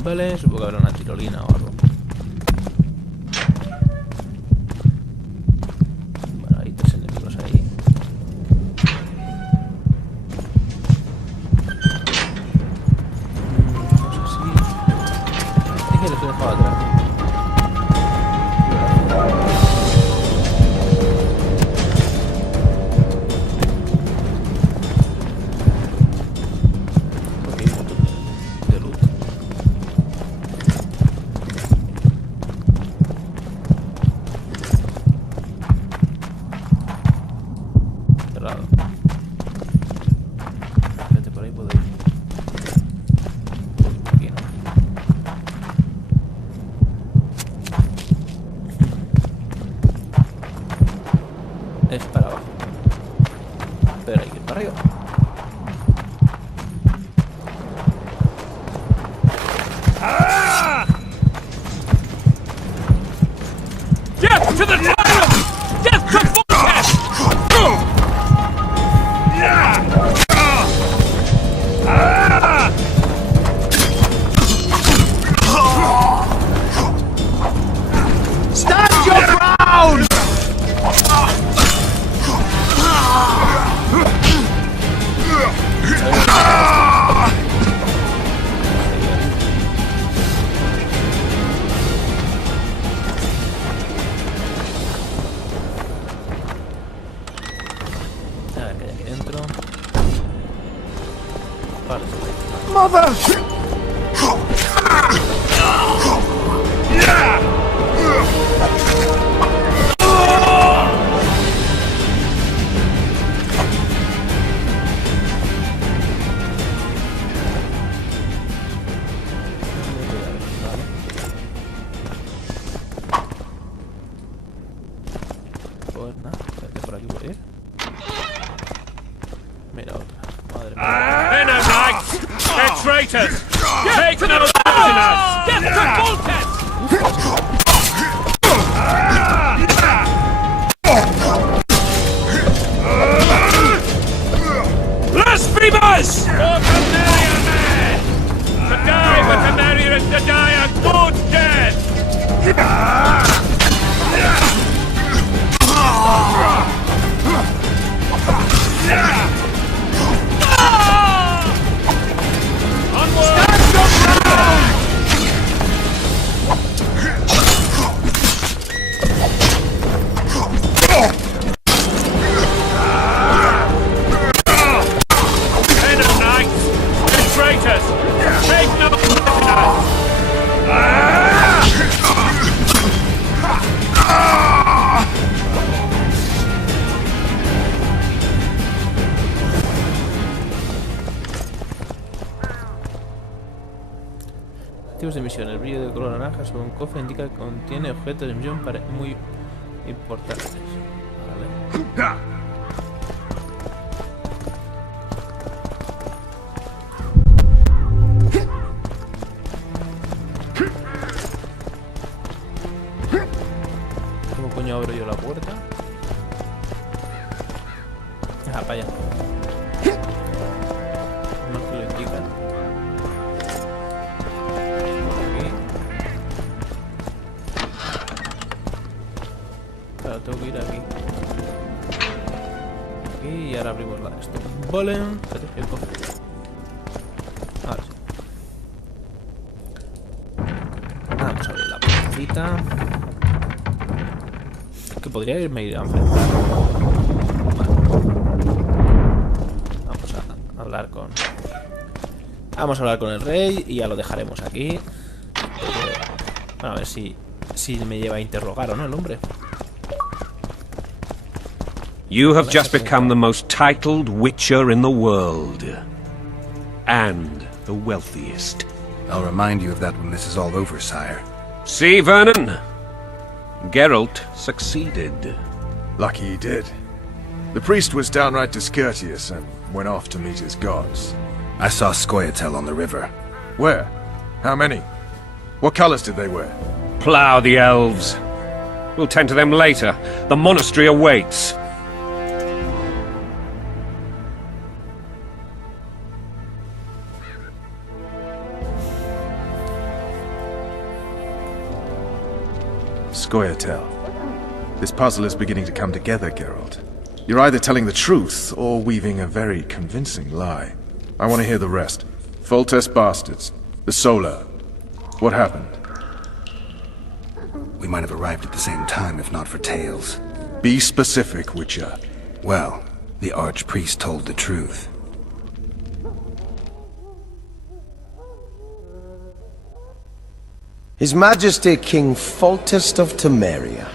Vale, supongo que habrá una tirolina o algo. Bueno, hay 3 enemigos ahí. No sé si... Es que les he dejado atrás. Es para abajo. Pero hay que ir para arriba. Death to the tyrant! Death to Volkes! Stand your ground! A ver qué hay aquí dentro. Vale, Mother! pues nada, espérate, por aquí puedo ir. Mira otra. Madre mía. They're no knights! They're traitors! Take no prisoners! Death to Volkes! Blasphemers! For Canaria, man! To die for Canaria is to die a good death! Objetivos de misión. El brillo de color naranja sobre un cofre indica que contiene objetos de misión muy importantes. Vale. ¿Cómo coño abro yo la puerta? Ah, para allá. No que lo indican. Claro, tengo que ir aquí. Aquí y ahora abrimos la de esto. Vale. Espérate, que coge. Ahora sí. Vamos a abrir la puertita. Que podría irme a ir a enfrentar. Vale. Vamos a hablar con... Vamos a hablar con el rey y ya lo dejaremos aquí. Bueno, a ver si me lleva a interrogar o no el hombre. You have just become the most titled witcher in the world. And the wealthiest. I'll remind you of that when this is all over, sire. See, Vernon? Geralt succeeded. Lucky he did. The priest was downright discourteous and went off to meet his gods. I saw Scoia'tael on the river. Where? How many? What colors did they wear? Plough the elves. We'll tend to them later. The monastery awaits. Scoia'tael. This puzzle is beginning to come together, Geralt. You're either telling the truth or weaving a very convincing lie. I want to hear the rest. Foltest bastards. The Solar. What happened? We might have arrived at the same time if not for Tales. Be specific, Witcher. Well, the Archpriest told the truth. His Majesty King Foltest of Temeria.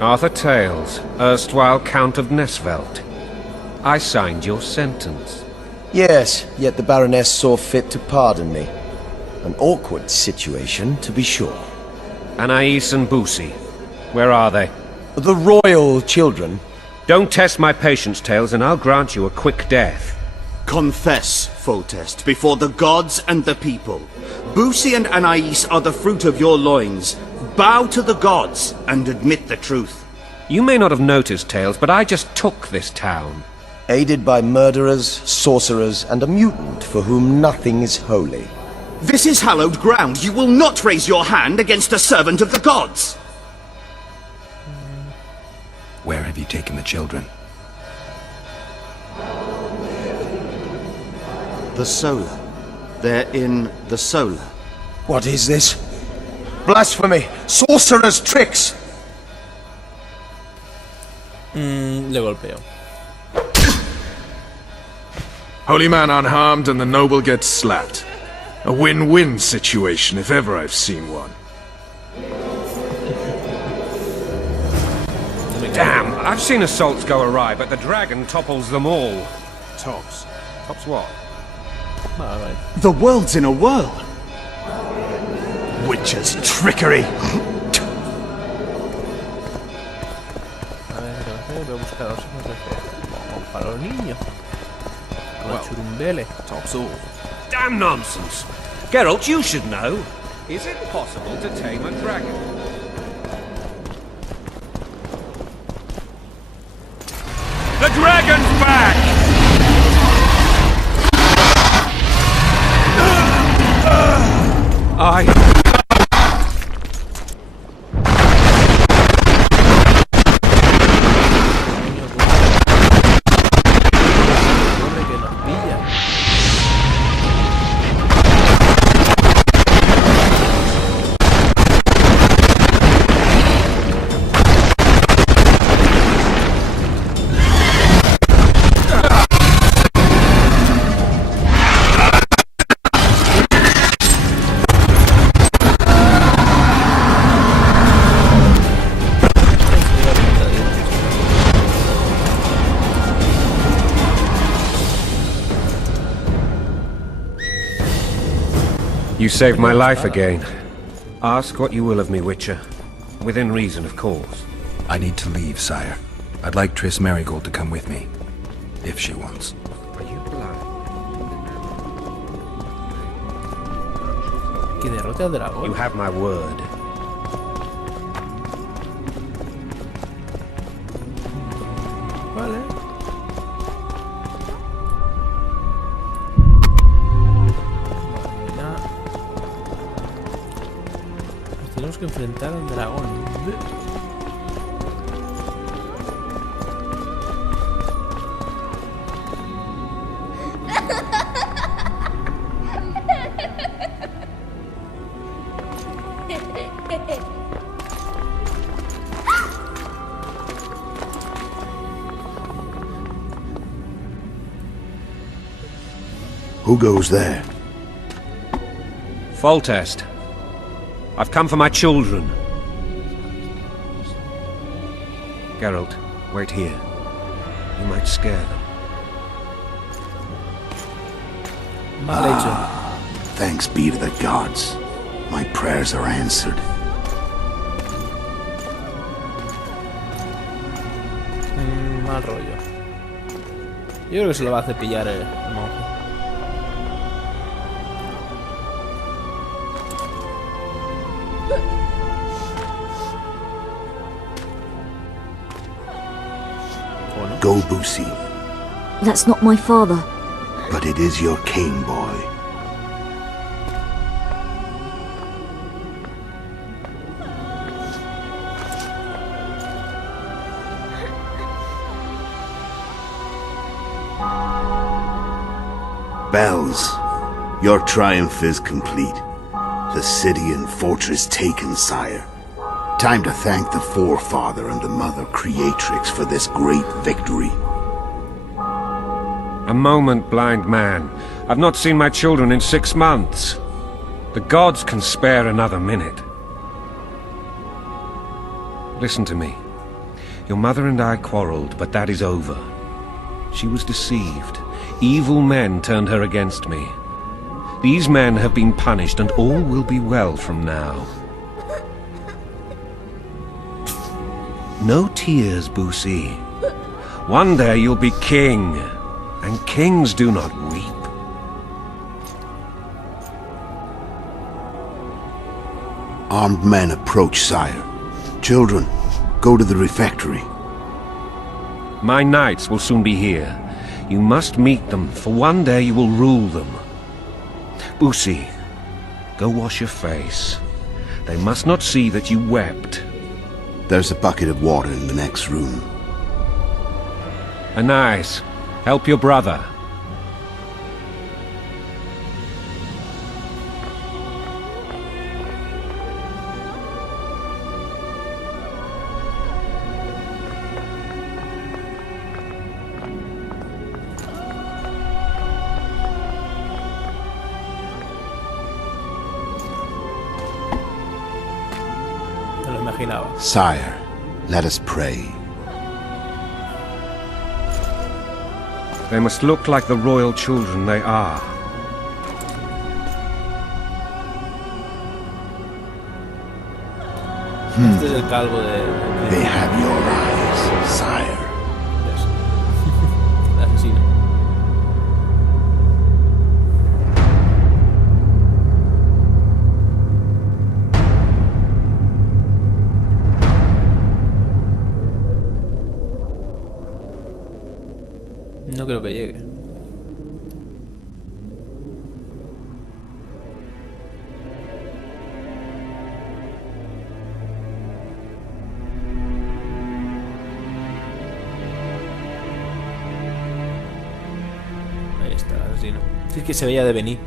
Arthur Tales, erstwhile Count of Nesvelt. I signed your sentence. Yes, yet the Baroness saw fit to pardon me. An awkward situation, to be sure. Anais and Boosie. Where are they? The royal children. Don't test my patience, Tales, and I'll grant you a quick death. Confess, Foltest, before the gods and the people. Boosie and Anais are the fruit of your loins. Bow to the gods and admit the truth. You may not have noticed, Tales, but I just took this town. Aided by murderers, sorcerers, and a mutant for whom nothing is holy. This is hallowed ground. You will not raise your hand against a servant of the gods. Where have you taken the children? The Solar. They're in the Solar. What is this? Blasphemy! Sorcerer's tricks! Le golpeo. Holy man unharmed and the noble gets slapped. A win-win situation, if ever I've seen one. Damn, I've seen assaults go awry, but the dragon topples them all. Tops. Tops what? Vale. The world's in a whirl. Witcher's trickery. A ver, voy a buscar los ojos de fe. Como para los niños. Con el churumbele. Tops all. Damn nonsense! Geralt, you should know. Is it possible to tame a dragon? The dragon's back! Corre que nos pilla. You saved my life again. Ask what you will of me, Witcher. Within reason, of course. I need to leave, sire. I'd like Triss Merigold to come with me. If she wants. Are you blind? Que derrote al dragón. You have my word. Vale. Nos tenemos que enfrentar al dragón. Who goes there? Foltest. I've come for my children. Geralt, wait here. You might scare them. Mal hecho. Thanks be to the gods. My prayers are answered. Mal rollo. Yo creo que se lo va a hacer pillar el monje. Go, Boosie. That's not my father. But it is your king, boy. bells. Your triumph is complete. The city and fortress taken, sire. Time to thank the Forefather and the Mother Creatrix for this great victory. A moment, blind man. I've not seen my children in 6 months. The gods can spare another minute. Listen to me. Your mother and I quarreled, but that is over. She was deceived. Evil men turned her against me. These men have been punished, and all will be well from now. No tears, Boosie. One day you'll be king, and kings do not weep. Armed men approach, sire. Children, go to the refectory. My knights will soon be here. You must meet them, for one day you will rule them. Boosie, go wash your face. They must not see that you wept. There's a bucket of water in the next room. Anais, help your brother. Sire, let us pray. They must look like the royal children they are. Este es el calvo de... They have your eyes, sire. El asesino. No creo que llegue. Ahí está el asesino. Sí, es que se veía de venir.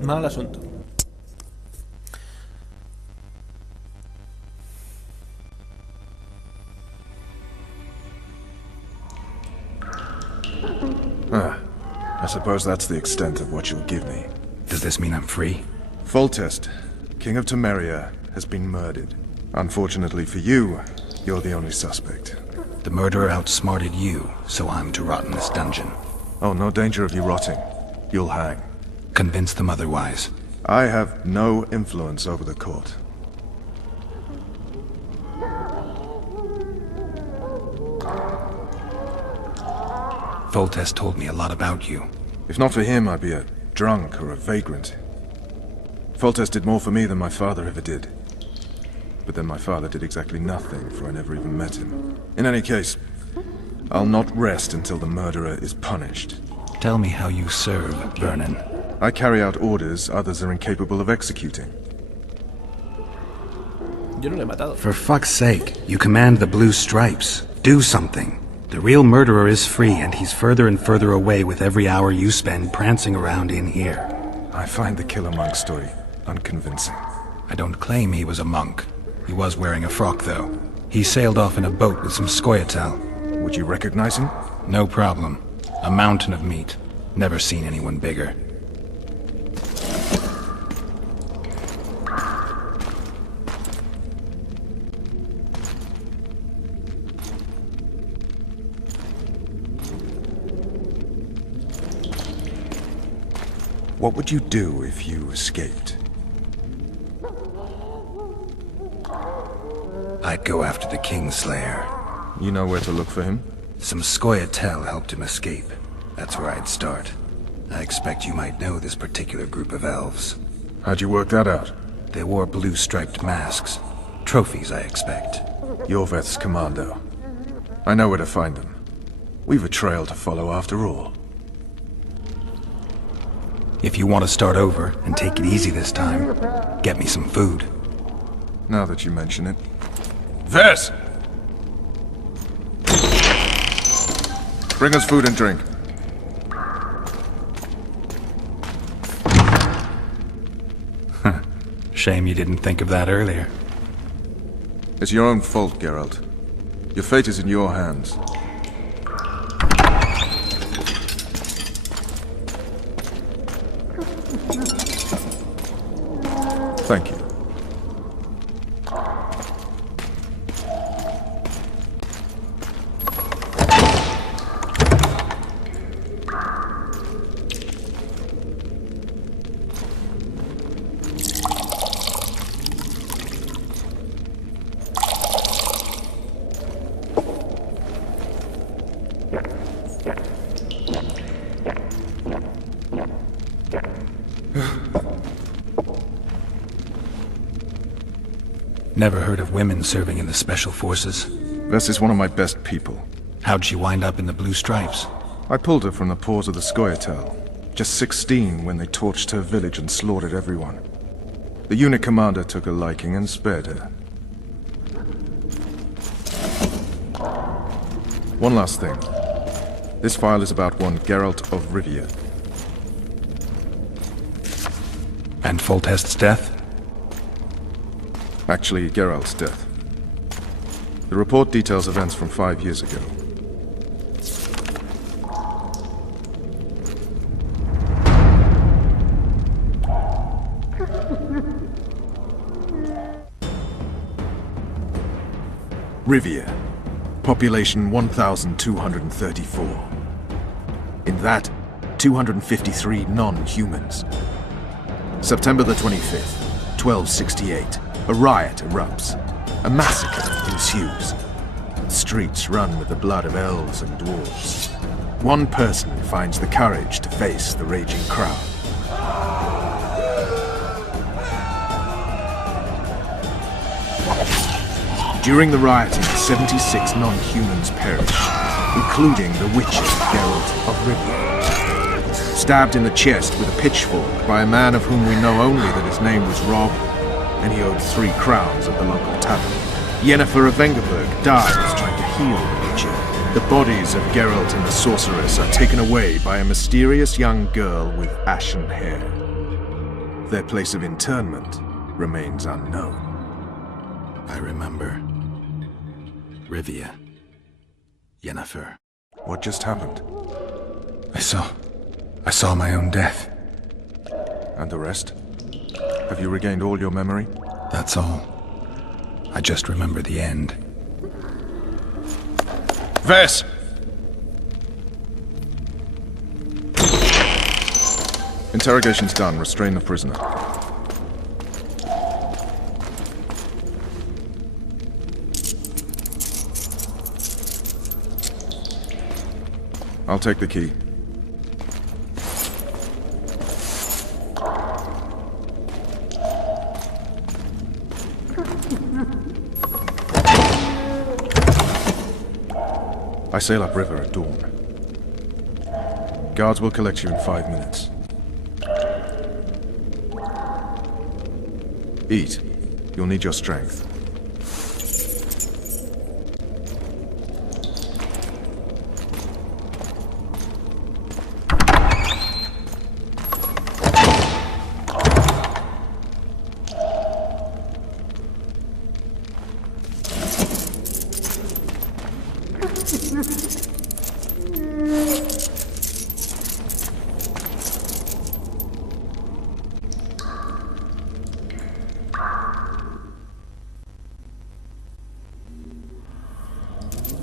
Mal asunto. I suppose that's the extent of what you'll give me. Does this mean I'm free? Foltest, King of Temeria, has been murdered. Unfortunately for you, you're the only suspect. The murderer outsmarted you, so I'm to rot in this dungeon. Oh, no danger of you rotting. You'll hang. convince them otherwise. I have no influence over the court. Foltest told me a lot about you. If not for him, I'd be a drunk or a vagrant. Foltest did more for me than my father ever did. But then my father did exactly nothing, for I never even met him. In any case, I'll not rest until the murderer is punished. Tell me how you serve, Vernon. I carry out orders others are incapable of executing. Yo no le he matado. For fuck's sake, you command the Blue Stripes. Do something. The real murderer is free, and he's further and further away with every hour you spend prancing around in here. I find the killer monk story unconvincing. I don't claim he was a monk. He was wearing a frock, though. He sailed off in a boat with some Scoia'tael. Would you recognize him? No problem. A mountain of meat. Never seen anyone bigger. What would you do if you escaped? I'd go after the Kingslayer. You know where to look for him? Some Scoia'tael helped him escape. That's where I'd start. I expect you might know this particular group of elves. How'd you work that out? They wore blue-striped masks. Trophies, I expect. Yorveth's commando. I know where to find them. We've a trail to follow after all. If you want to start over and take it easy this time, get me some food. Now that you mention it. Ves! Bring us food and drink. Shame you didn't think of that earlier. It's your own fault, Geralt. Your fate is in your hands. Thank you. Never heard of women serving in the Special Forces. Ves is one of my best people. How'd she wind up in the Blue Stripes? I pulled her from the paws of the Scoia'tael. Just 16 when they torched her village and slaughtered everyone. The unit commander took a liking and spared her. One last thing. This file is about one Geralt of Rivia. And Foltest's death? Actually, Geralt's death. The report details events from 5 years ago. Rivia. Population 1,234. In that, 253 non-humans. September the 25th, 1268. A riot erupts. A massacre ensues. Streets run with the blood of elves and dwarves. One person finds the courage to face the raging crowd. During the rioting, 76 non-humans perished, including the witcher Geralt of Rivia. Stabbed in the chest with a pitchfork by a man of whom we know only that his name was Rob, and he owed 3 crowns at the local tavern. Yennefer of Vengerberg dies trying to heal the Witcher. The bodies of Geralt and the Sorceress are taken away by a mysterious young girl with ashen hair. Their place of interment remains unknown. I remember. Rivia. Yennefer. What just happened? I saw my own death. And the rest? Have you regained all your memory? That's all. I just remember the end. Ves! Interrogation's done. Restrain the prisoner. I'll take the key. I sail upriver at dawn. Guards will collect you in 5 minutes. Eat. You'll need your strength.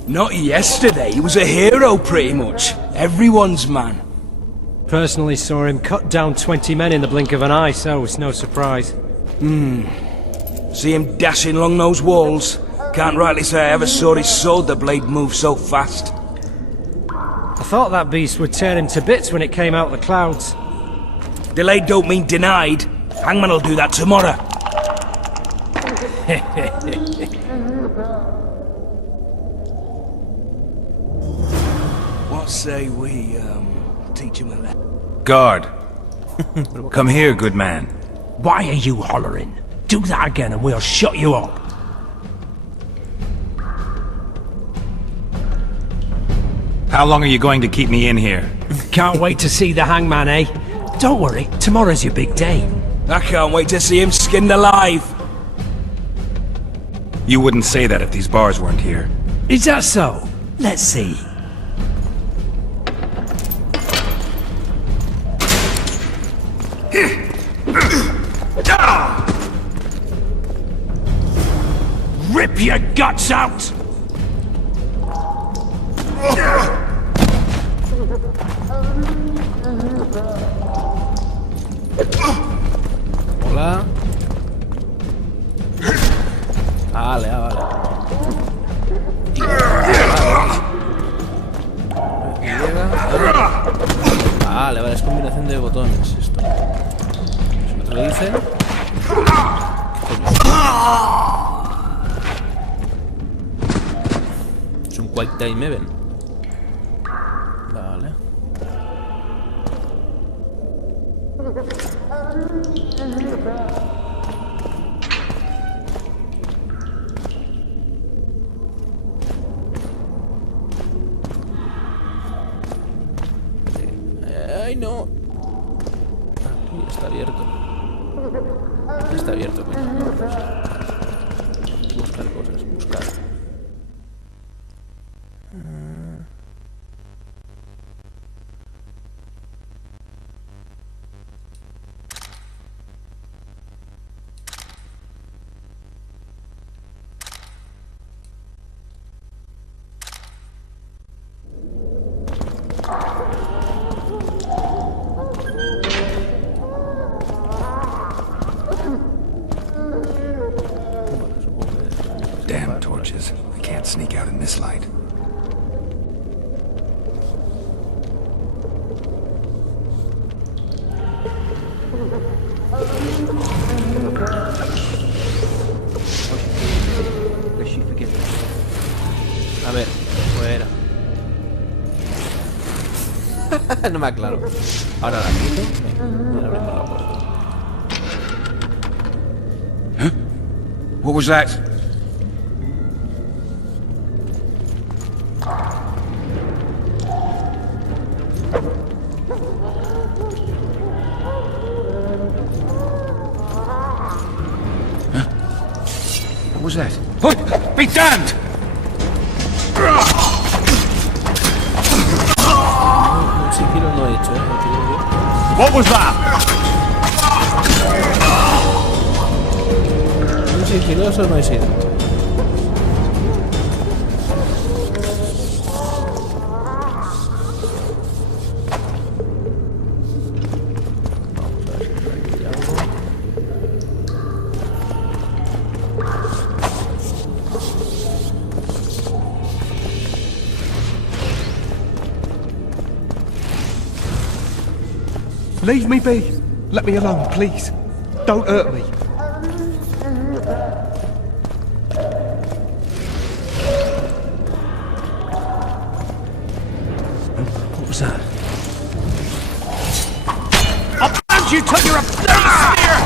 Not yesterday, he was a hero pretty much. Everyone's man. Personally saw him cut down 20 men in the blink of an eye, so it's no surprise. See him dashing along those walls. Can't rightly say I ever saw his sword the blade move so fast. I thought that beast would tear him to bits when it came out of the clouds. Delayed don't mean denied. Hangman will do that tomorrow. What say we, teach him a lesson? Guard! Come here, good man. Why are you hollering? Do that again and we'll shut you up. How long are you going to keep me in here? Can't wait to see the hangman, eh? Don't worry, tomorrow's your big day. I can't wait to see him skinned alive. You wouldn't say that if these bars weren't here. Is that so? Let's see. Rip your guts out! Hola. Vale, vale. Vale, vale, es combinación de botones esto. Si no te lo dicen. Es un Quick Time Event. Vale. ¡Ay, no! Aquí está abierto. Está abierto, coño. Buscar cosas, buscar. Damn torches. I can't sneak out in this light. A ver, fuera. No me aclaro. Ahora la quito. Venga, y abrimos la puerta. Huh? What was that? What was that? Oh, be damned! Un sigilo no he hecho, What was that? Un sigiloso no he sido. Leave me be. Let me alone, please. Don't hurt me. What was that? I'll pound you till you're a bloody spear!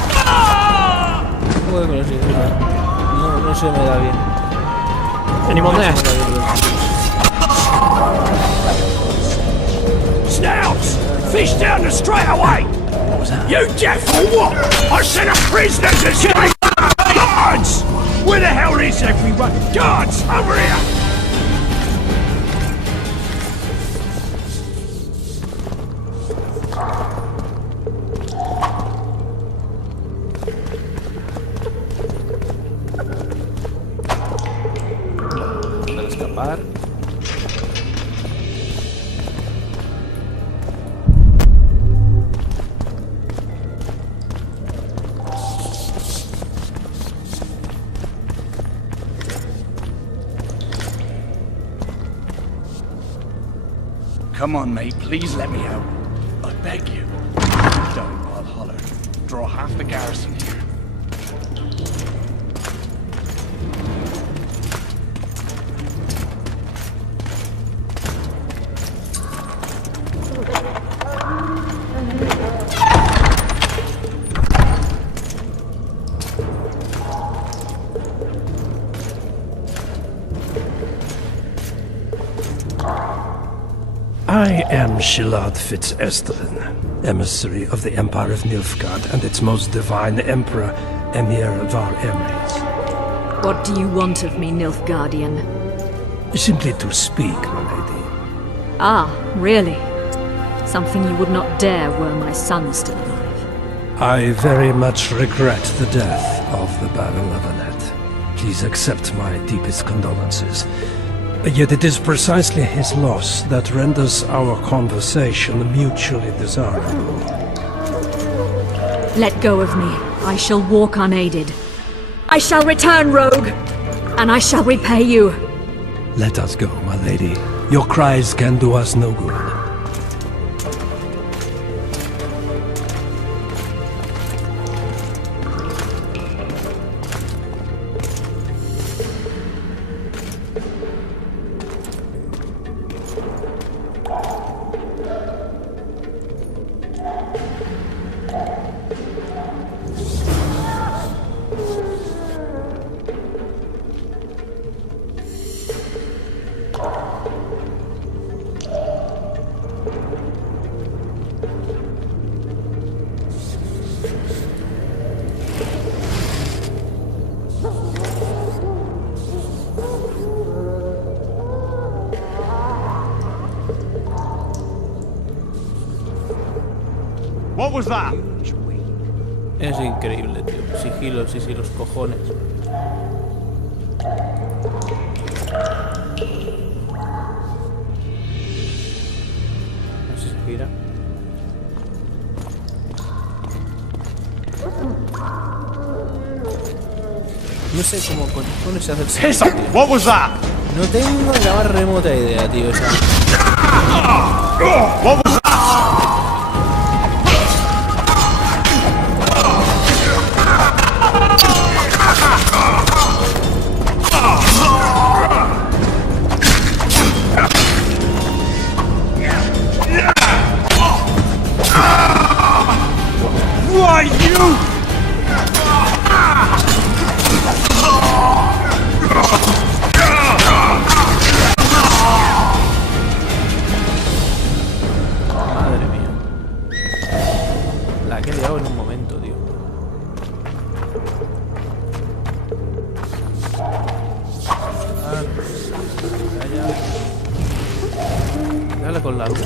Bueno, sí, no se me da bien. Anyone there? Snouts! Fish down the straight away! What was that? You deaf or what? I sent a prisoner to save guards! Where the hell is everyone? Guards, over here! Poder escapar. Come on, mate, please let me out. I beg you. Don't, I'll holler. Draw half the garrison here. I am Shilad Fitz-Estrin, emissary of the Empire of Nilfgaard and its most divine Emperor, Emir Var Emreis. What do you want of me, Nilfgaardian? Simply to speak, my lady. Ah, really? Something you would not dare were my son still alive. I very much regret the death of the Baron Levenet. Please accept my deepest condolences. Yet it is precisely his loss that renders our conversation mutually desirable. Let go of me. I shall walk unaided. I shall return, rogue! And I shall repay you. Let us go, my lady. Your cries can do us no good. What was that? Es increíble, tío. Sigilos y los cojones. Así se gira. No sé cómo cojones se hace el salto, tío. What was that? No tengo la más remota idea, tío. O sea... What was that? Why, you! Madre mía. La que he liado en un momento, tío. Dale con la luz.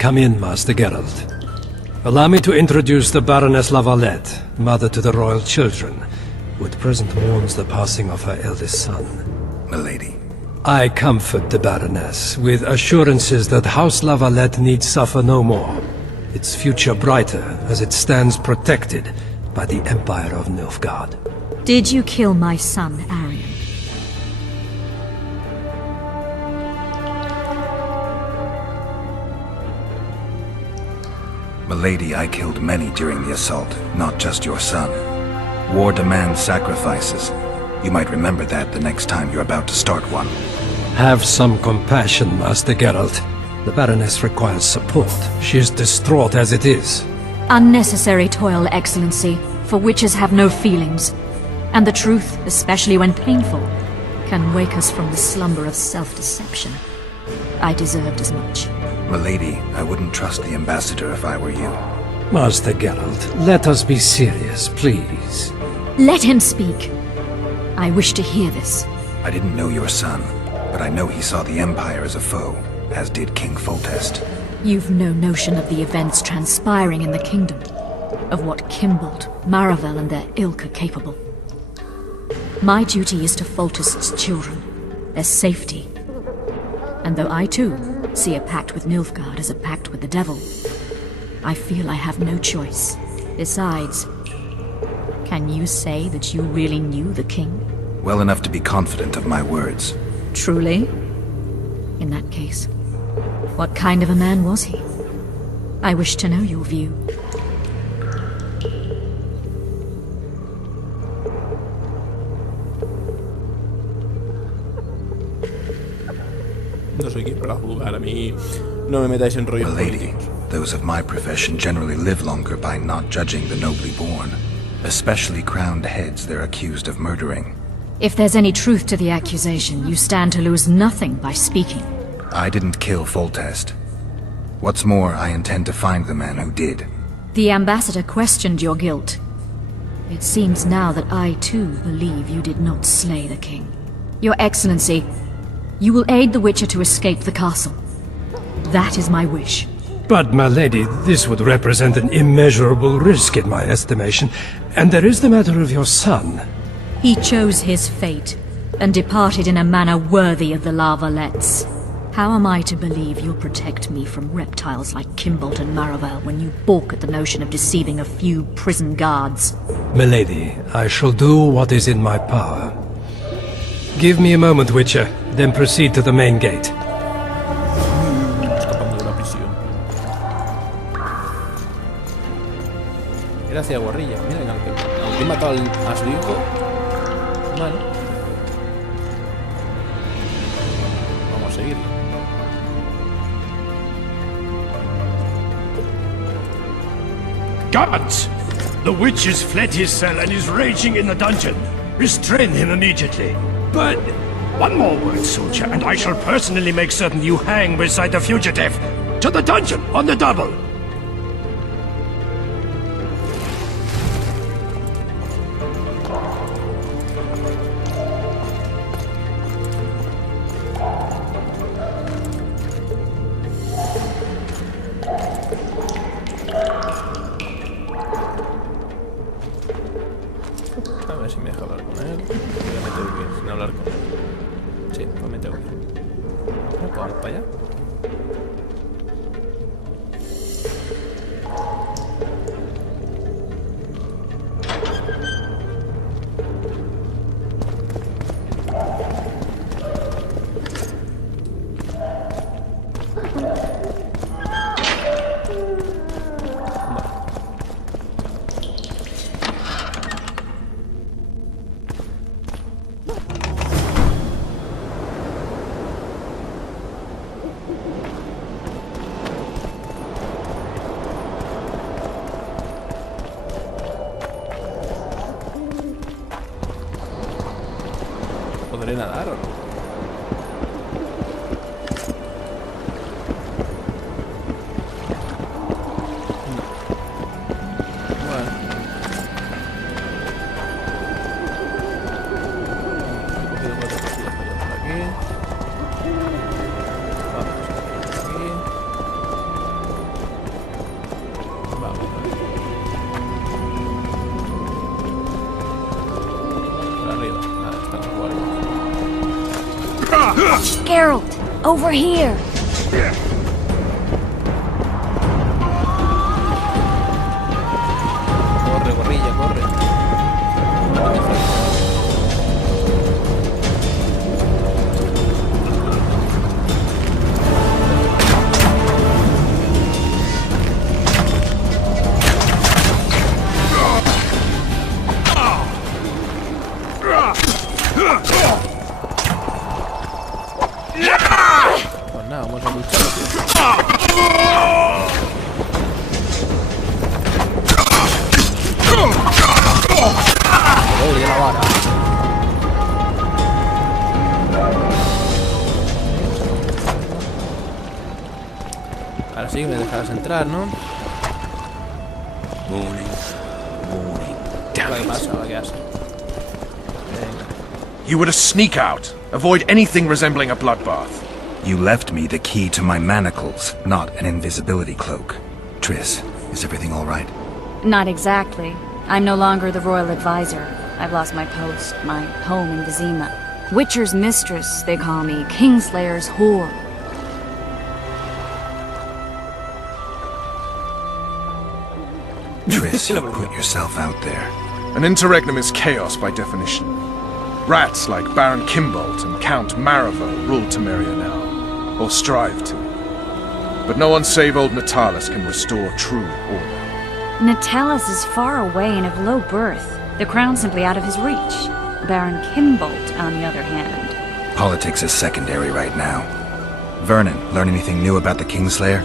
Come in, Master Geralt. Allow me to introduce the Baroness Lavalette, mother to the royal children, who at present mourns the passing of her eldest son. Milady. I comfort the Baroness with assurances that House Lavalette need suffer no more, its future brighter as it stands protected by the Empire of Nilfgaard. Did you kill my son, Arion? Milady, I killed many during the assault, not just your son. War demands sacrifices. You might remember that the next time you're about to start one. Have some compassion, Master Geralt. The Baroness requires support. She is distraught as it is. Unnecessary toil, Excellency, for witches have no feelings. And the truth, especially when painful, can wake us from the slumber of self-deception. I deserved as much. Milady, I wouldn't trust the ambassador if I were you. Master Geralt, let us be serious, please. Let him speak. I wish to hear this. I didn't know your son, but I know he saw the Empire as a foe, as did King Foltest. You've no notion of the events transpiring in the kingdom, of what Kimbold, Maravel and their ilk are capable. My duty is to Foltest's children, their safety. And though I too see a pact with Nilfgaard as a pact with the devil, I feel I have no choice. Besides, can you say that you really knew the king? Well enough to be confident of my words. Truly? In that case, what kind of a man was he? I wish to know your view. No soy quien para jugar, a mí no me metáis en rollos políticos. Those of my profession generally live longer by not judging the nobly born, especially crowned heads they're accused of murdering. If there's any truth to the accusation, you stand to lose nothing by speaking. I didn't kill Foltest. What's more, I intend to find the man who did. The ambassador questioned your guilt. It seems now that I too believe you did not slay the king. Your Excellency, you will aid the Witcher to escape the castle. That is my wish. But, my lady, this would represent an immeasurable risk in my estimation, and there is the matter of your son. He chose his fate, and departed in a manner worthy of the Lavalettes. How am I to believe you'll protect me from reptiles like Kimbold and Maravel when you balk at the notion of deceiving a few prison guards? Milady, I shall do what is in my power. Give me a moment, Witcher, then proceed to the main gate. Escapando de la prisión. Gracias, guarrilla. Mira, aunque he matado a su hijo. Bueno. Vamos a seguirlo. Guards! The witch has fled his cell and is raging in the dungeon. Restrain him immediately. But one more word, soldier, and I shall personally make certain you hang beside the fugitive. To the dungeon, on the double! A ver si me deja hablar con él. Voy a meter bien, sin hablar con él. Sí, pues me tengo que ir. Vamos para allá. ¿Podré nadar o no? No. Bueno. He cogido 4 cosillas por aquí. Vamos por aquí. Vamos. Geralt, over here! Corre, gorrilla, corre. Pues nada, vamos a luchar. Oye, la vara. Ahora sí que me dejarás entrar, ¿no? Morning. ¿Qué pasa? ¿Qué hace? You were to sneak out. Avoid anything resembling a bloodbath. You left me the key to my manacles, not an invisibility cloak. Triss, is everything all right? Not exactly. I'm no longer the royal advisor. I've lost my post, my home in Vizima. Witcher's mistress, they call me. Kingslayer's whore. Triss, you put yourself out there. An interregnum is chaos by definition. Rats like Baron Kimbolt and Count Maravel rule Temeria now, or strive to. But no one save old Natalis can restore true order. Natalis is far away and of low birth. The crown's simply out of his reach. Baron Kimbolt, on the other hand. Politics is secondary right now. Vernon, learn anything new about the Kingslayer?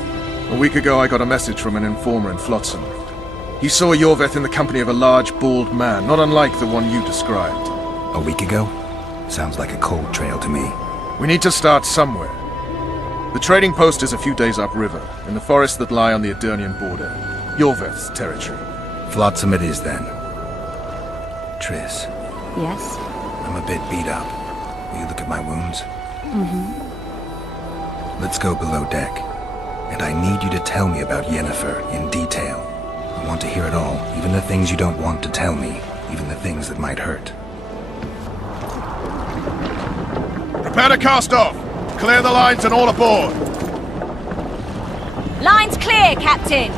A week ago I got a message from an informer in Flotsam. He saw Yorveth in the company of a large, bald man, not unlike the one you described. A week ago? Sounds like a cold trail to me. We need to start somewhere. The trading post is a few days upriver, in the forests that lie on the Adernian border. Yorveth's territory. Flotsam it is, then. Triss. Yes? I'm a bit beat up. Will you look at my wounds? Mm-hmm. Let's go below deck. And I need you to tell me about Yennefer in detail. I want to hear it all, even the things you don't want to tell me, even the things that might hurt. Prepare to cast off! Clear the lines and all aboard! Line's clear, Captain!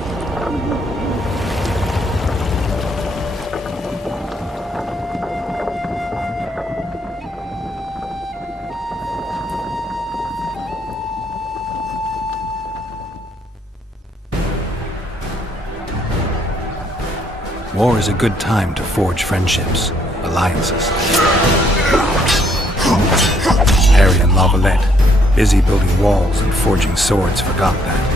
War is a good time to forge friendships, alliances. Harry and Lavalette, busy building walls and forging swords, forgot that.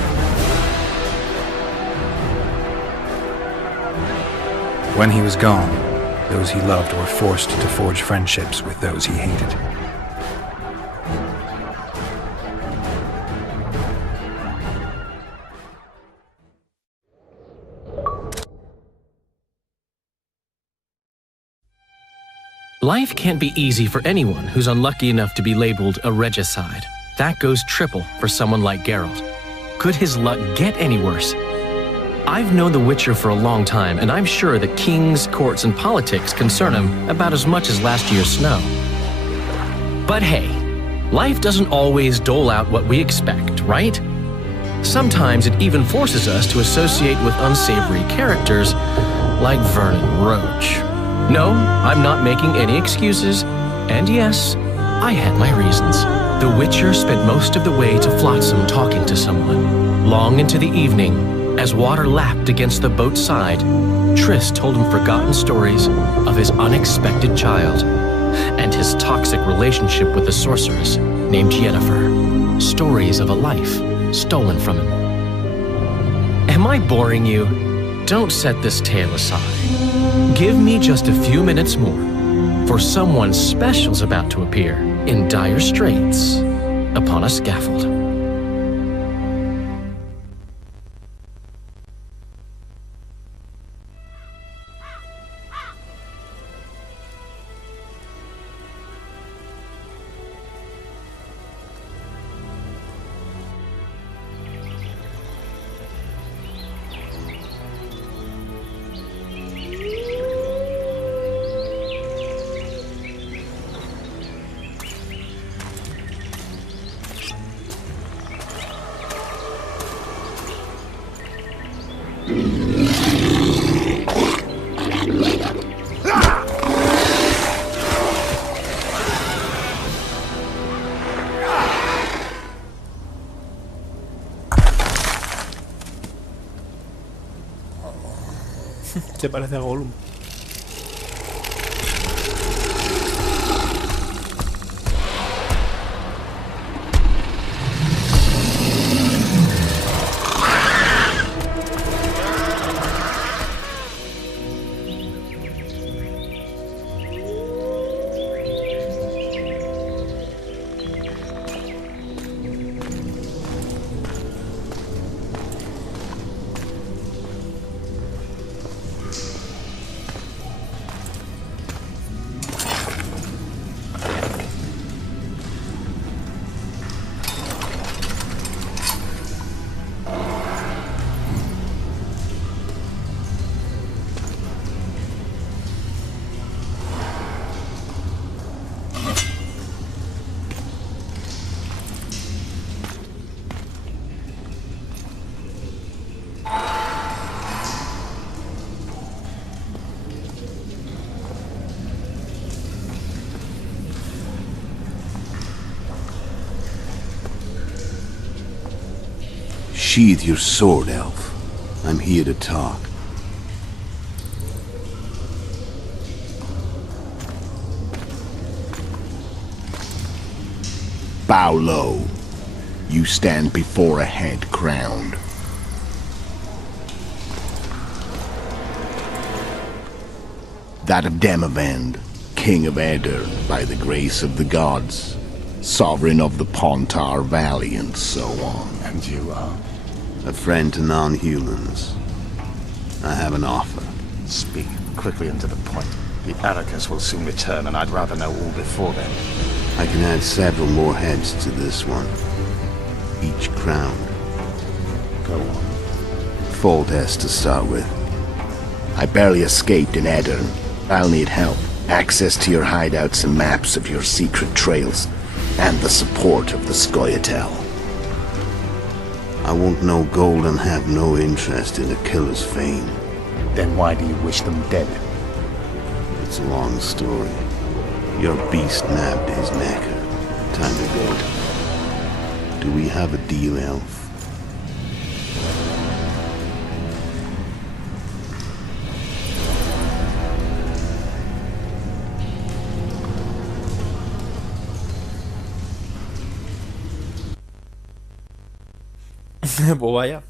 When he was gone, those he loved were forced to forge friendships with those he hated. Life can't be easy for anyone who's unlucky enough to be labeled a regicide. That goes triple for someone like Geralt. Could his luck get any worse? I've known the Witcher for a long time, and I'm sure that kings, courts, and politics concern him about as much as last year's snow. But hey, life doesn't always dole out what we expect, right? Sometimes it even forces us to associate with unsavory characters like Vernon Roach. No, I'm not making any excuses. And yes, I had my reasons. The Witcher spent most of the way to Flotsam talking to someone. Long into the evening, as water lapped against the boat's side, Triss told him forgotten stories of his unexpected child and his toxic relationship with a sorceress named Yennefer. Stories of a life stolen from him. Am I boring you? Don't set this tale aside. Give me just a few minutes more, for someone special's about to appear in dire straits upon a scaffold. Se parece a Gollum. Sheathe your sword, elf. I'm here to talk. Bow low. You stand before a head crowned. That of Demavend, King of Eder, by the grace of the gods, sovereign of the Pontar Valley, and so on. And you are? A friend to non-humans. I have an offer. Speak quickly and to the point. The Arrakis will soon return, and I'd rather know all before then. I can add several more heads to this one. Each crowned. Go on. Foltest to start with. I barely escaped in Eder. I'll need help. Access to your hideouts and maps of your secret trails. And the support of the Scoia'tael. I want no gold and have no interest in a killer's fame. Then why do you wish them dead? It's a long story. Your beast nabbed his neck. Time to go. Do we have a deal, elf? Pues vaya.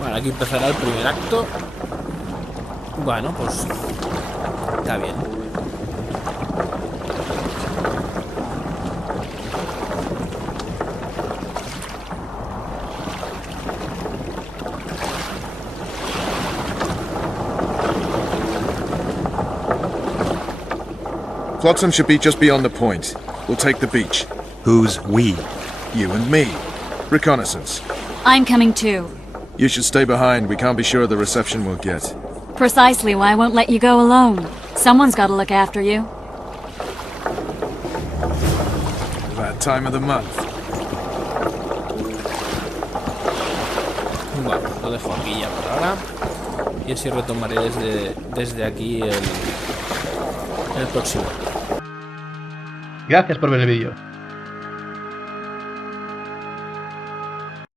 Bueno, aquí empezará el primer acto. Bueno, pues está bien. Flotsam should be just beyond the point. We'll take the beach. Who's we? You and me. Reconnaissance. I'm coming too. You should stay behind. We can't be sure of the reception we'll get. Precisely why I won't let you go alone. Someone's got to look after you. That time of the month. Bueno, lo dejo aquí ya por ahora. Y así retomaré desde aquí el próximo. Gracias por ver el vídeo.